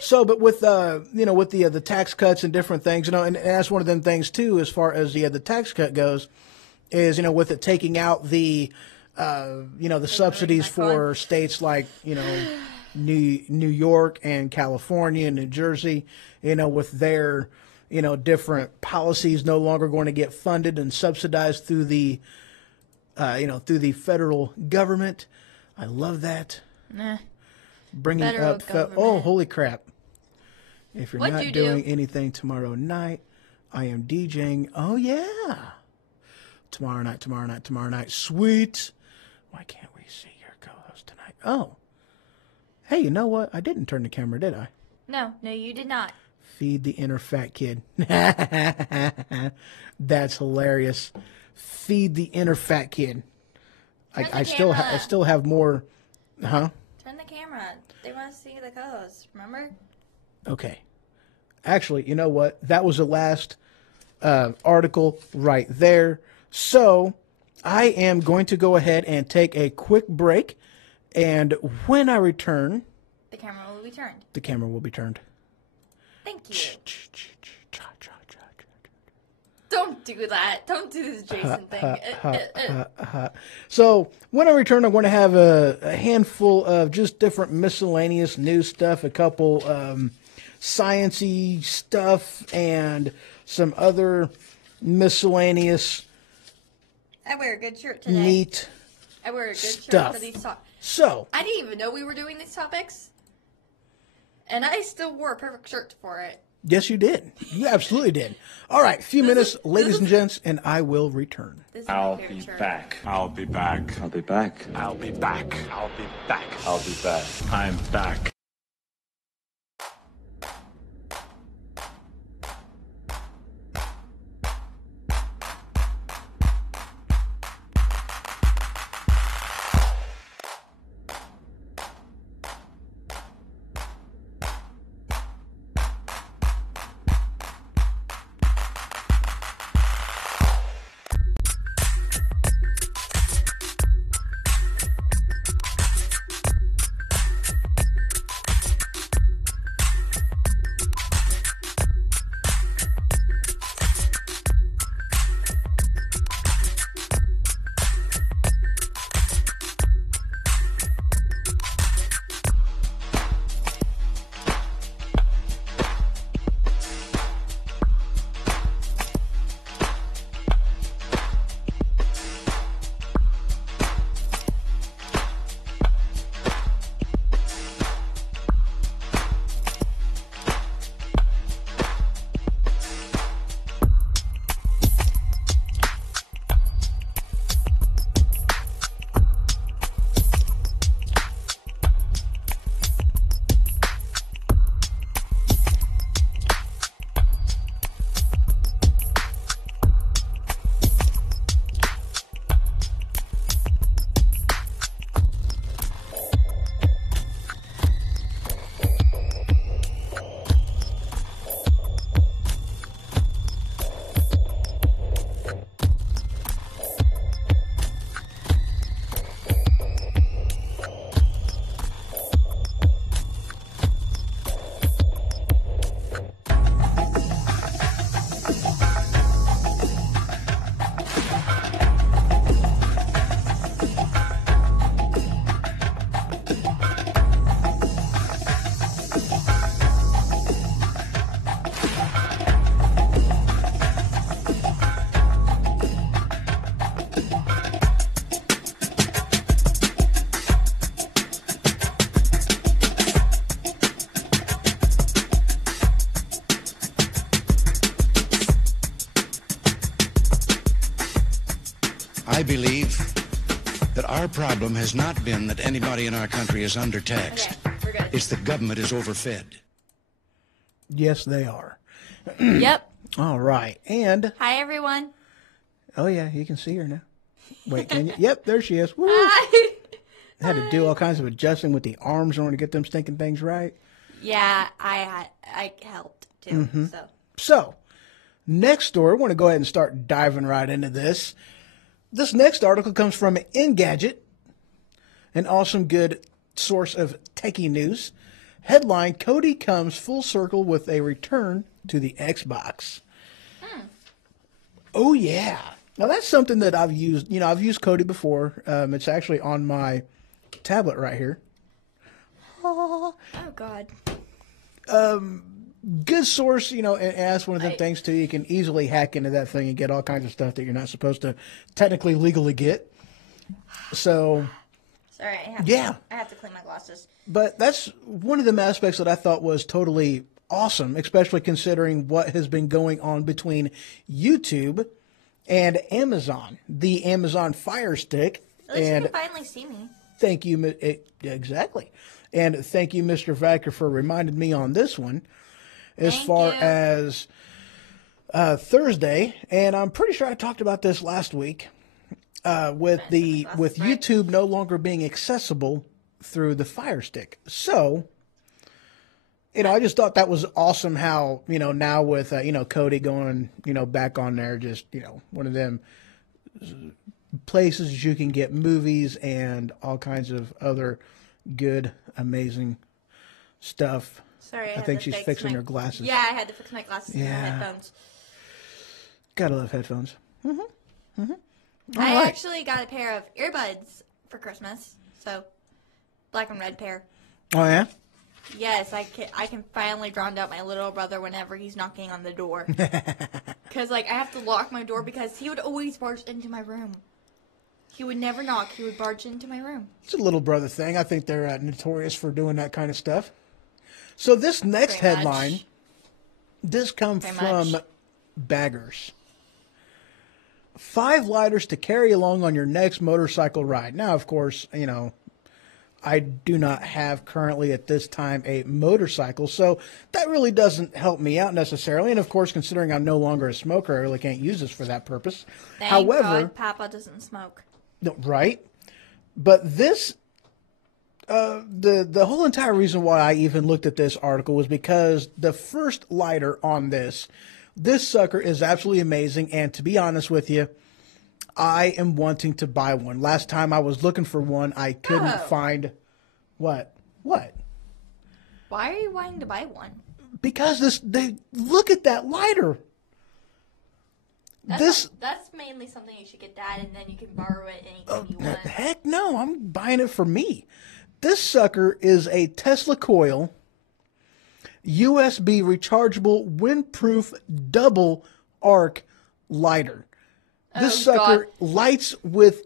So, but with with the tax cuts and different things, and that's one of them things too, as far as the tax cut goes, is with it taking out the the subsidies for states like New York and California and New Jersey, with their different policies no longer going to get funded and subsidized through the through the federal government. I love that. Nah. Bringing Federal up, government. Holy crap. If you're What'd not you doing do? anything tomorrow night, I am DJing. Oh, yeah. Tomorrow night. Sweet. Why can't we see your co-host tonight? Oh. Hey, you know what? I didn't turn the camera, did I? No, you did not. Feed the inner fat kid. That's hilarious. Feed the inner fat kid. Turn the I camera. still have more. Huh? Turn the camera. They want to see the co-host, remember? Okay. Actually, you know what? That was the last article right there. So I am going to go ahead and take a quick break. And when I return, The camera will be turned. the camera will be turned. Thank you. Don't do that. Don't do this Jason thing. So when I return, I'm going to have a handful of just different miscellaneous news stuff, a couple science-y stuff, and some other miscellaneous I wear a good shirt today. neat I wear a good stuff. shirt for these topics. So I didn't even know we were doing these topics. And I still wore a perfect shirt for it. yes, you did. You absolutely did. All right, few minutes, ladies and gents, and I will return. This is my I'll favorite be shirt. back. I'll be back. I'll be back. I'll be back. I'll be back. I'll be back. I'm back. I believe that our problem has not been that anybody in our country is undertaxed. Okay, we're good. It's the government is overfed. Yes, they are. Yep. All right, and Hi, everyone. oh yeah, you can see her now. Wait, can you? Yep, there she is. Woo! Hi. Had to do all kinds of adjusting with the arms in order to get them stinking things right. Yeah, I helped too. So So, next story, I want to go ahead and start diving right into this. This next article comes from Engadget, an awesome good source of techie news. Headline, Cody comes full circle with a return to the Xbox. Oh, yeah. Now, that's something that I've used. You know, I've used Cody before. It's actually on my tablet right here. oh god. Good source, you know, and that's one of the things, too. You can easily hack into that thing and get all kinds of stuff that you're not supposed to technically legally get. So, Sorry, I have I have to clean my glasses. but that's one of the aspects that I thought was totally awesome, especially considering what has been going on between YouTube and Amazon, the Amazon Fire Stick. At least And you can finally see me. thank you, exactly. And thank you, Mr. Vacker, for reminding me on this one. As Thank far you. as Thursday, and I'm pretty sure I talked about this last week, with YouTube no longer being accessible through the Fire Stick. So, you know, I just thought that was awesome how, you know, now with, you know, Cody going, you know, back on there, just, you know, one of them places you can get movies and all kinds of other good, amazing stuff. Sorry, I had think to she's fix fixing my- her glasses. Yeah, I had to fix my glasses and Yeah. my headphones. Gotta love headphones. I actually got a pair of earbuds for Christmas. So, black and red pair. Oh, yeah? Yes, I can finally drown out my little brother whenever he's knocking on the door. Because, like, I have to lock my door because he would always barge into my room. He would never knock. He would barge into my room. It's a little brother thing. I think they're notorious for doing that kind of stuff. So this next Very headline, much. this comes Very from much. Baggers. 5 lighters to carry along on your next motorcycle ride. Now, of course, you know, I do not have currently at this time a motorcycle, so that really doesn't help me out necessarily. And of course, considering I'm no longer a smoker, I really can't use this for that purpose. Thank However, God Papa doesn't smoke. no, right? But this, the whole entire reason why I even looked at this article was because the first lighter on this sucker is absolutely amazing. And to be honest with you, I am wanting to buy one. Last time I was looking for one, I couldn't find what? Why are you wanting to buy one? Because they look at that lighter. That's mainly something you should get that, and then you can borrow it anytime you want. Heck no, I'm buying it for me. This sucker is a Tesla coil, USB rechargeable, windproof, double arc lighter. This sucker lights with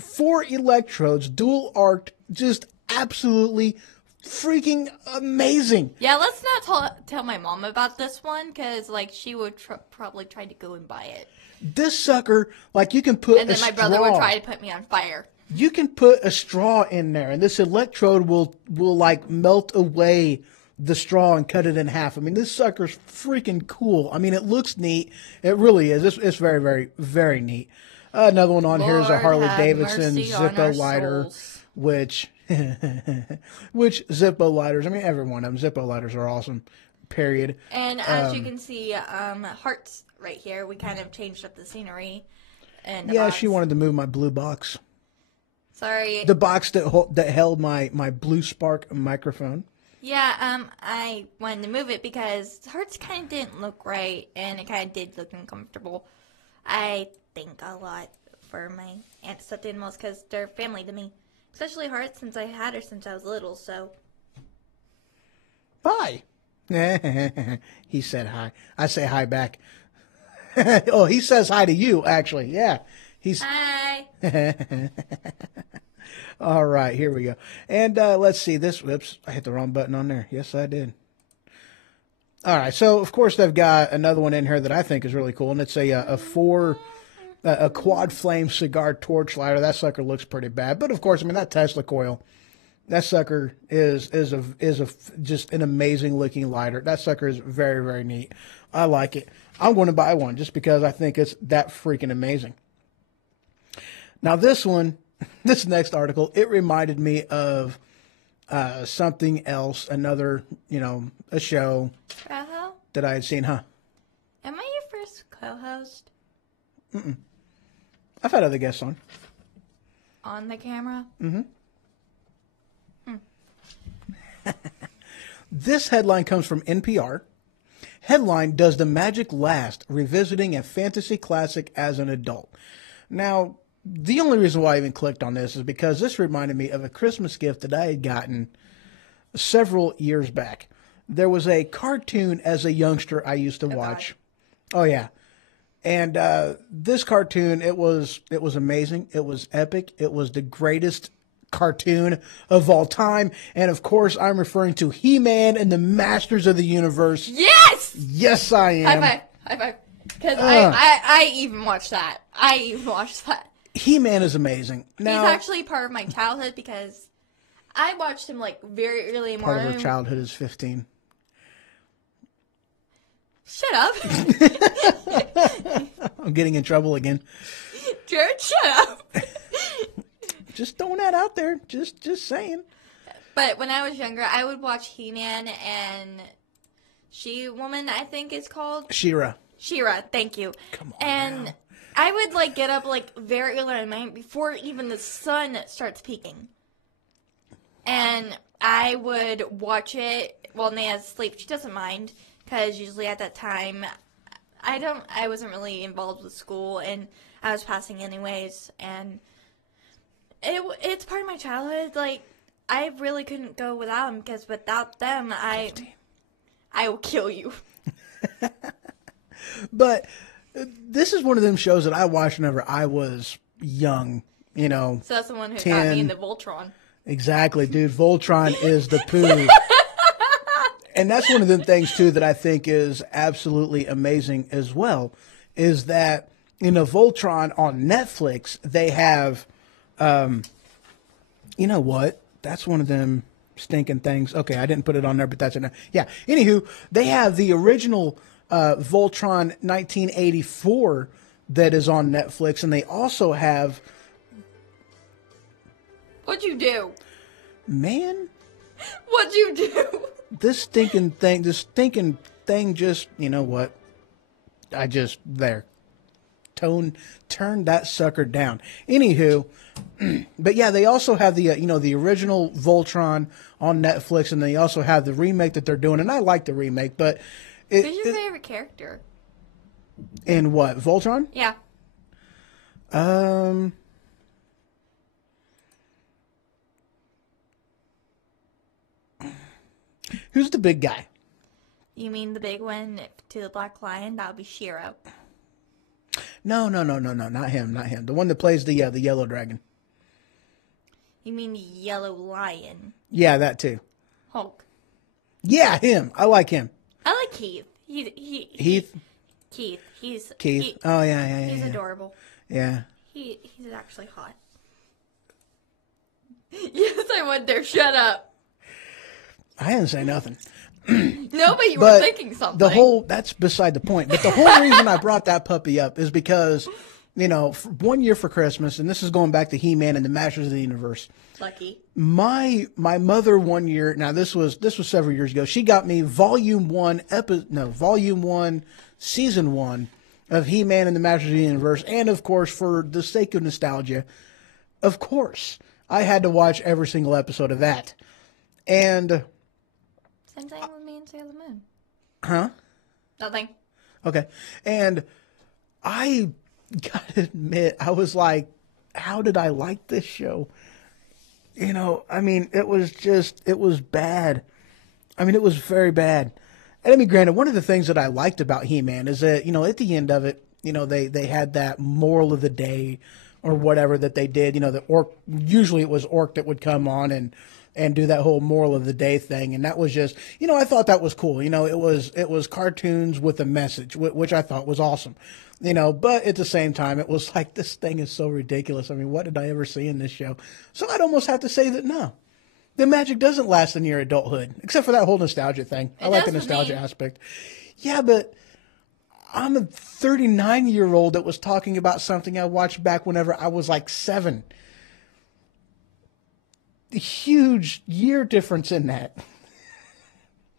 4 electrodes, dual arced, just absolutely freaking amazing. Yeah, let's not tell my mom about this one, because, like, she would probably try to go and buy it. This sucker, like, you can put And then my brother would try to put me on fire. You can put a straw in there, and this electrode will like melt away the straw and cut it in half. I mean, this sucker's freaking cool. I mean, it looks neat. It really is. It's very, very, very neat. Another one on here is a Lord Harley have Davidson mercy on Zippo our lighter, souls. which Zippo lighters. I mean, every one of them. Zippo lighters are awesome. Period. And as you can see, hearts right here. We kind of changed up the scenery. And the Yeah, box. she wanted to move my blue box. Sorry. The box that held my Blue Spark microphone. Yeah, I wanted to move it because hearts kind of didn't look right, and it kind of did look uncomfortable. I think a lot for my aunt stuffed animals because they're family to me. Especially hearts, since I had her since I was little, so. Hi. He said hi. I say hi back. Oh, he says hi to you, actually. Yeah. Hi! All right, here we go. And let's see this. Whoops, I hit the wrong button on there. Yes, I did. All right, so of course they've got another one in here that I think is really cool, and it's a quad flame cigar torch lighter. That sucker looks pretty bad, but of course, I mean, that Tesla coil, that sucker is just an amazing looking lighter. That sucker is very, very neat. I like it. I'm going to buy one just because I think it's that freaking amazing. Now this one, this next article, it reminded me of something else, another, a show Coho? that I had seen, huh? Am I your first co-host? I've had other guests on. On the camera? This headline comes from NPR. Headline, Does the Magic Last? Revisiting a Fantasy Classic as an Adult. Now, the only reason why I even clicked on this is because this reminded me of a Christmas gift that I had gotten several years back. There was a cartoon as a youngster I used to watch. Oh, yeah. And this cartoon, it was amazing. It was epic. It was the greatest cartoon of all time. And, of course, I'm referring to He-Man and the Masters of the Universe. Yes! Yes, I am. High five. Because I even watched that. He-Man is amazing. Now, He's actually part of my childhood because I watched him like very early in the part morning. of her childhood is 15. Shut up. I'm getting in trouble again. Jared, shut up. Just throwing that out there. Just saying. But when I was younger, I would watch He-Man and She-Woman, I think it's called. She-Ra. She-Ra, thank you. Come on And now. I would like get up like very early in the morning before even the sun starts peaking. And I would watch it while Nana's asleep. She doesn't mind because usually at that time I wasn't really involved with school, and I was passing anyways, and it's part of my childhood. Like, I really couldn't go without them, because without them, I will kill you. But this is one of them shows that I watched whenever I was young, you know. So that's the one who 10. got me into Voltron. Exactly, dude. Voltron is the poo. And that's one of them things, too, that I think is absolutely amazing as well, is that, you know, Voltron on Netflix, they have, you know what? That's one of them stinking things. Okay, I didn't put it on there, but that's in there. Yeah, anywho, they have the original Voltron 1984 that is on Netflix, and they also have... What'd you do? Man... What'd you do? This stinking thing just, you know what? I just, turned that sucker down. Anywho, but yeah, they also have the, you know, the original Voltron on Netflix, and they also have the remake that they're doing, and I like the remake, but... Who's your favorite character? In what, Voltron? Yeah. Who's the big guy? You mean the big one to the Black Lion? That would be Shiro. No, not him. The one that plays the yellow dragon. You mean the yellow lion? Yeah, that too. Hulk. Yeah, him. I like him. I like Keith. Heath. Keith. Keith. Oh yeah. He's adorable. Yeah. He's actually hot. Yes, I went there. Shut up. I didn't say nothing. No, but you were thinking something. That's beside the point. But the whole reason I brought that puppy up is because, you know, one year for Christmas, and this is going back to He-Man and the Masters of the Universe. Lucky. My mother one year, now this was several years ago, she got me Volume 1, Season 1 of He-Man and the Masters of the Universe. And, of course, for the sake of nostalgia, of course, I had to watch every single episode of that. And... Same thing with me and Sailor Moon. Huh? Nothing. Okay. And I gotta admit, I was like, how did I like this show? You know, I mean, it was bad. I mean, it was very bad. And I mean, granted, one of the things that I liked about He-Man is that, you know, at the end of it, you know, they had that moral of the day or whatever that they did. You know, the Orc, usually it was Orc that would come on and do that whole moral of the day thing. And that was just, you know, I thought that was cool. You know, it was cartoons with a message, which I thought was awesome, you know, but at the same time, it was like, this thing is so ridiculous. I mean, what did I ever see in this show? So I'd almost have to say that no, the magic doesn't last in your adulthood, except for that whole nostalgia thing. I like the nostalgia aspect. Yeah, but I'm a 39-year-old that was talking about something I watched back whenever I was like 7. Huge year difference in that.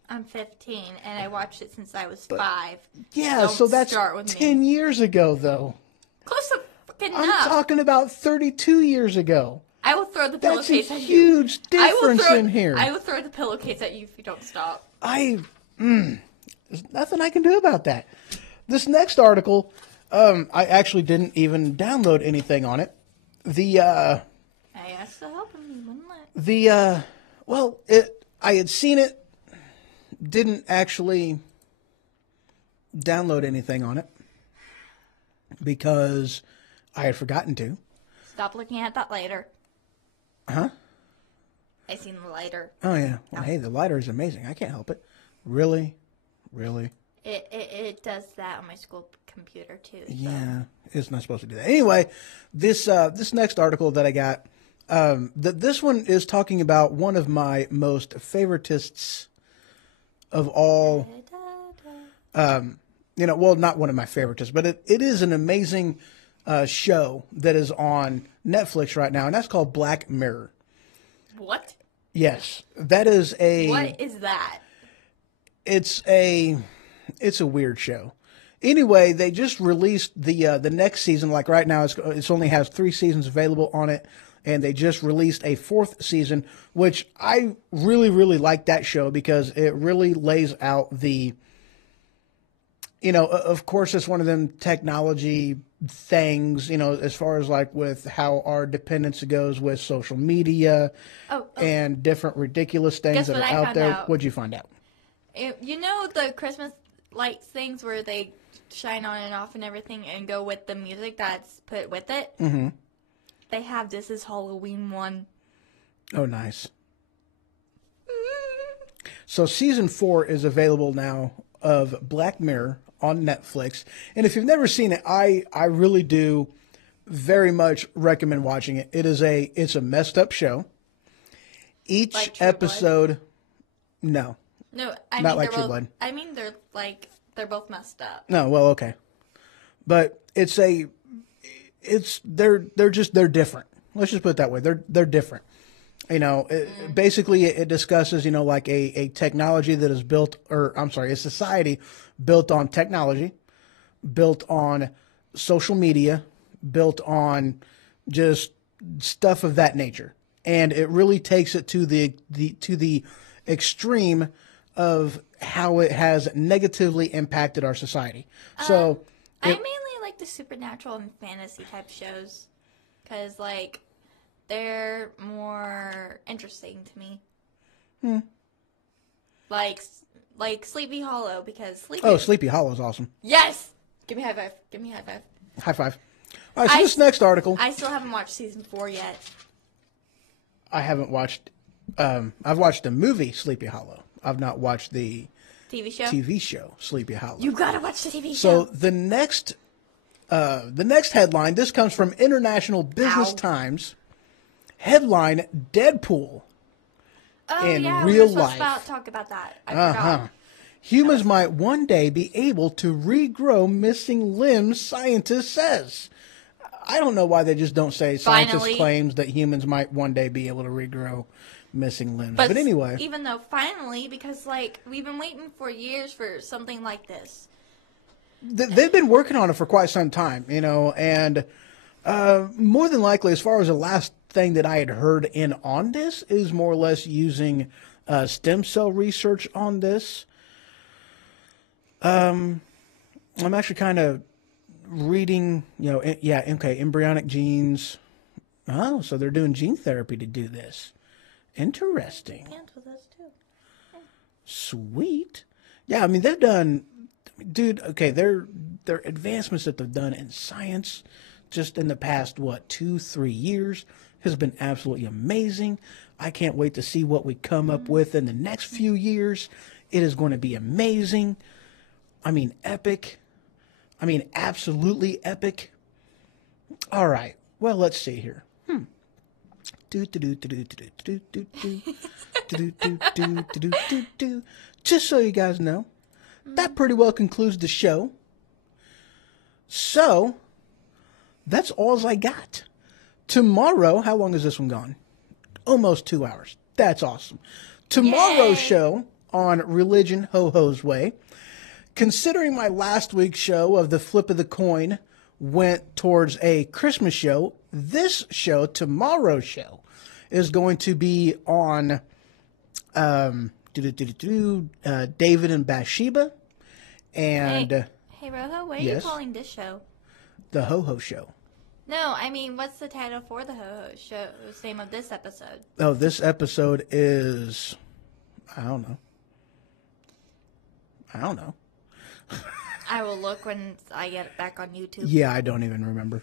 I'm 15 and I watched it since I was 5. Yeah, Don't so that's start with 10 me. years ago, though. Close to fucking I'm enough. talking about 32 years ago. I will throw the That's a pillowcase at you. huge difference in here. I will throw the pillowcase at you if you don't stop. There's nothing I can do about that. This next article, I actually didn't even download anything on it. I asked to help him, he wouldn't let. I had seen it, didn't actually download anything on it because I had forgotten to. Stop looking at that lighter. Huh? I seen the lighter. Oh, yeah. Well, hey, the lighter is amazing. I can't help it. Really? It does that on my school computer too. So. Yeah, it's not supposed to do that. Anyway, this next article that I got, this one is talking about one of my most favoritists of all. You know, well, not one of my favoritists, but it is an amazing show that is on Netflix right now, and that's called Black Mirror. What? Yes, that is a. What is that? It's a weird show. Anyway, they just released the next season. Like right now, it's only has 3 seasons available on it, and they just released a 4th season, which I really, really like that show because it really lays out the of course, it's one of them technology things, as far as like with how our dependence goes with social media and different ridiculous things that are out there. What'd you find out? The Christmas lights things where they shine on and off and everything and go with the music that's put with it? Mm-hmm. They have This Is Halloween one. Oh, nice. So season 4 is available now of Black Mirror on Netflix. And if you've never seen it, I really do very much recommend watching it. It's a messed up show. Each like episode, no. No, not like True Blood. I mean, they're both messed up. No, well, okay. But they're different. Let's just put it that way. They're different. Basically it discusses, like a technology that is built, a society built on technology, built on social media, built on just stuff of that nature. And it really takes it to the extreme of how it has negatively impacted our society. So I mainly like the supernatural and fantasy type shows because, they're more interesting to me. Like Sleepy Hollow, because Sleepy Hollow is awesome. Yes! Give me a high five. High five. All right, so this next article. I still haven't watched season 4 yet. I haven't watched. I've watched the movie Sleepy Hollow. I've not watched the TV show Sleepy Hollow. You gotta watch the TV show. So the next headline. This comes from International Business Times. Headline: Deadpool. In real life. To talk about that. I forgot. Humans might one day be able to regrow missing limbs, scientist says. I don't know why they just don't say scientist claims that humans might one day be able to regrow missing limbs. But anyway. Even though finally, because we've been waiting for years for something like this. They've been working on it for quite some time, and more than likely, as far as the last thing that I had heard on this is more or less using stem cell research on this. I'm actually kind of reading, embryonic genes. Oh, so they're doing gene therapy to do this. Interesting. And with us too. Yeah. Sweet. Yeah, I mean they've done, dude. Okay, their advancements that they've done in science just in the past 2-3 years has been absolutely amazing. I can't wait to see what we come up with in the next few years. It is going to be amazing. I mean, epic. I mean, absolutely epic. All right. Well, let's see here. Just so you guys know, that pretty well concludes the show. So, that's all I got. Tomorrow, how long is this one gone? Almost 2 hours. That's awesome. Tomorrow's show on Religion Ho-Ho's Way, considering my last week's show of the flip of the coin went towards a Christmas show, this show, tomorrow's show, is going to be on David and Bathsheba. And Hey Rojo, what are you calling this show? The Ho-Ho Show. No, I mean, what's the title for the Ho-Ho Show? The name of this episode? Oh, this episode is, I don't know. I will look when I get it back on YouTube. Yeah, I don't even remember.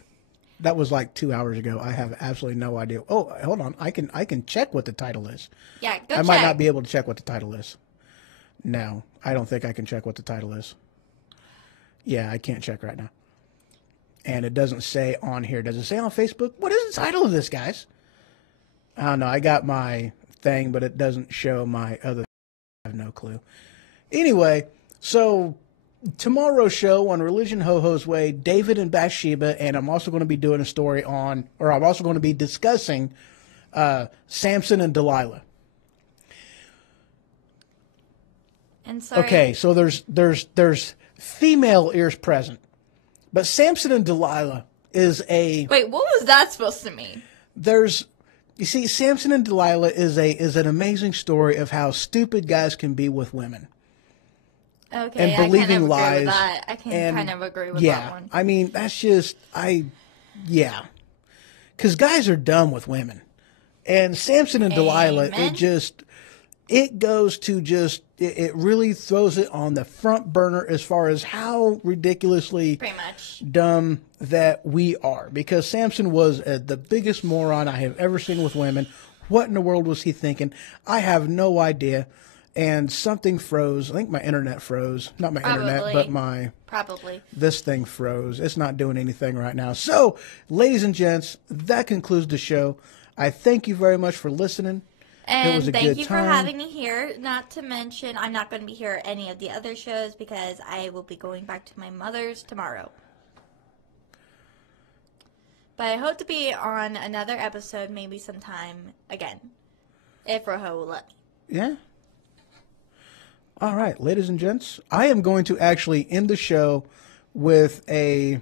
That was 2 hours ago. I have absolutely no idea. Oh, hold on. I can check what the title is. Yeah, go check. I might not be able to check what the title is. No, I don't think I can check what the title is. Yeah, I can't check right now. And it doesn't say on here. Does it say on Facebook? What is the title of this, guys? I don't know. I got my thing, but it doesn't show my other. I have no clue. Anyway, so tomorrow's show on Religion Ho-Ho's Way, David and Bathsheba, and I'm also going to be doing a story on, or I'm also going to be discussing Samson and Delilah. And sorry. Okay, so there's female ears present. But Samson and Delilah is a... Wait, what was that supposed to mean? You see, Samson and Delilah is an amazing story of how stupid guys can be with women. Okay, and believing I lies. agree with that. I can and, kind of agree with yeah, that one. I mean, that's just yeah, because guys are dumb with women, and Samson and Delilah, Amen. it goes to it really throws it on the front burner as far as how ridiculously Pretty much. dumb that we are. Because Samson was the biggest moron I have ever seen with women. What in the world was he thinking? I have no idea. And something froze. I think my internet froze. Not my internet, but Probably. this thing froze. It's not doing anything right now. So, ladies and gents, that concludes the show. I thank you very much for listening. And it was a thank good you time. for having me here. Not to mention, I'm not going to be here at any of the other shows because I will be going back to my mother's tomorrow. But I hope to be on another episode maybe sometime again. If Rojo will let me. Yeah. All right, ladies and gents, I am going to actually end the show with a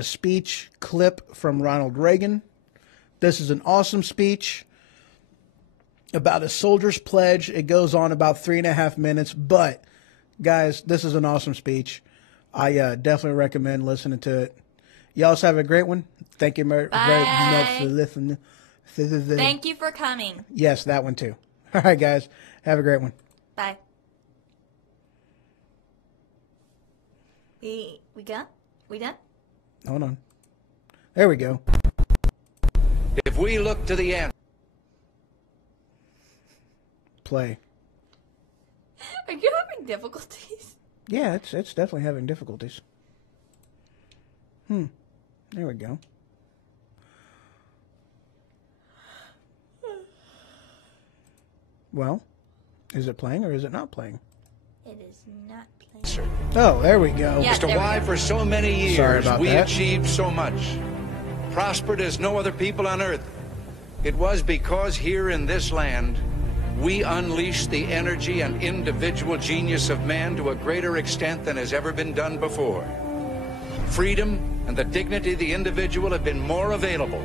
speech clip from Ronald Reagan. This is an awesome speech about a soldier's pledge. It goes on about 3.5 minutes, but guys, this is an awesome speech. I definitely recommend listening to it. Y'all have a great one. Thank you very much for listening. Thank you for coming. Yes, that one too. All right, guys. Have a great one. Bye. We done? We done? Hold on. There we go. If we look to the end. Play. Are you having difficulties? Yeah, it's definitely having difficulties. There we go. Well, is it playing or is it not playing? It is not playing. Oh, there we go. Yeah. As to there we why go. for so many Sorry years about we that. achieved so much, prospered as no other people on earth. It was because here in this land, we unleashed the energy and individual genius of man to a greater extent than has ever been done before. Freedom and the dignity of the individual have been more available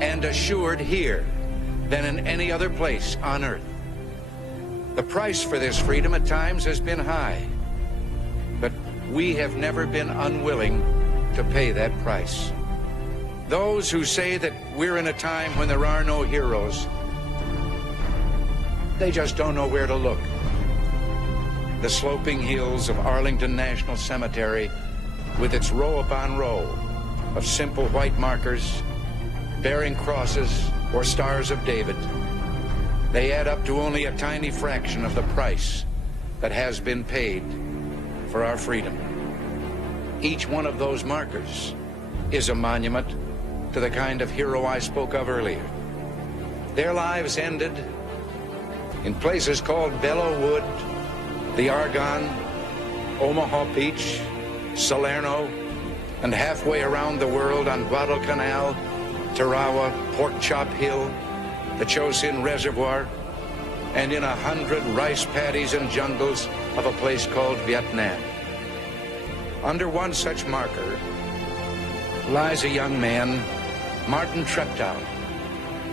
and assured here than in any other place on earth. The price for this freedom at times has been high, but we have never been unwilling to pay that price. Those who say that we're in a time when there are no heroes, they just don't know where to look. The sloping hills of Arlington National Cemetery, with its row upon row of simple white markers bearing crosses or stars of David, they add up to only a tiny fraction of the price that has been paid for our freedom. Each one of those markers is a monument to the kind of hero I spoke of earlier. Their lives ended in places called Belleau Wood, the Argonne, Omaha Beach, Salerno, and halfway around the world on Guadalcanal, Tarawa, Pork Chop Hill, the Chosin Reservoir, and in 100 rice paddies and jungles of a place called Vietnam. Under one such marker lies a young man, Martin Treptow,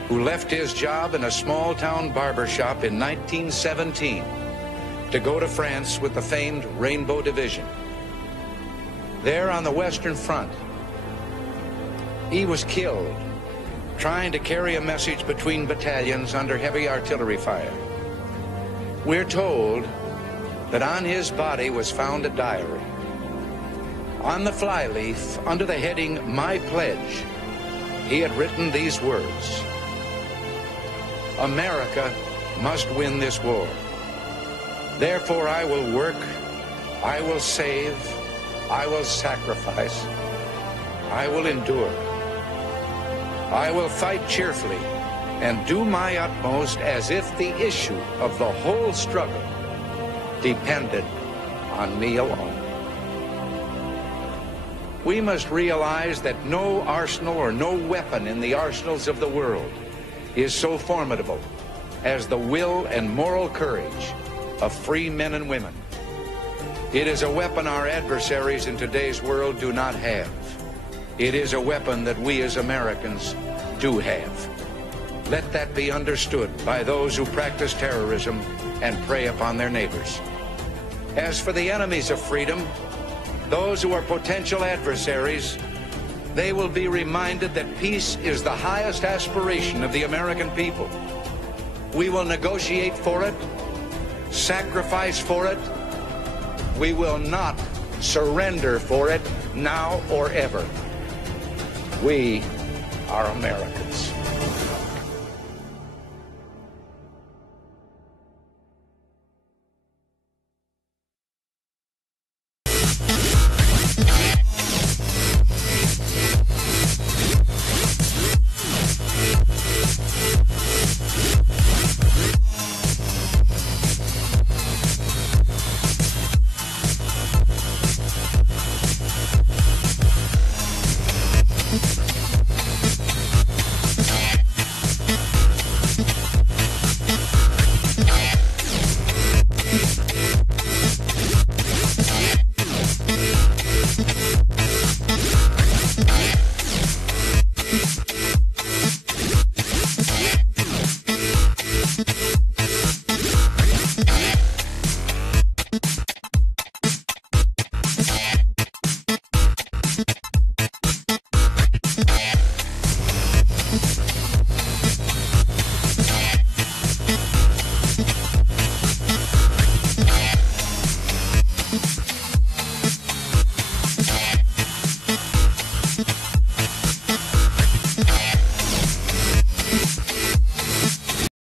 who left his job in a small-town barber shop in 1917 to go to France with the famed Rainbow Division. There on the Western Front, he was killed trying to carry a message between battalions under heavy artillery fire. We're told that on his body was found a diary. On the flyleaf, under the heading, My Pledge, he had written these words: America must win this war. Therefore I will work, I will save, I will sacrifice, I will endure. I will fight cheerfully and do my utmost as if the issue of the whole struggle depended on me alone. We must realize that no arsenal or no weapon in the arsenals of the world is so formidable as the will and moral courage of free men and women. It is a weapon our adversaries in today's world do not have. It is a weapon that we as Americans do have. Let that be understood by those who practice terrorism and prey upon their neighbors. As for the enemies of freedom, those who are potential adversaries, they will be reminded that peace is the highest aspiration of the American people. We will negotiate for it, sacrifice for it. We will not surrender for it now or ever. We are Americans.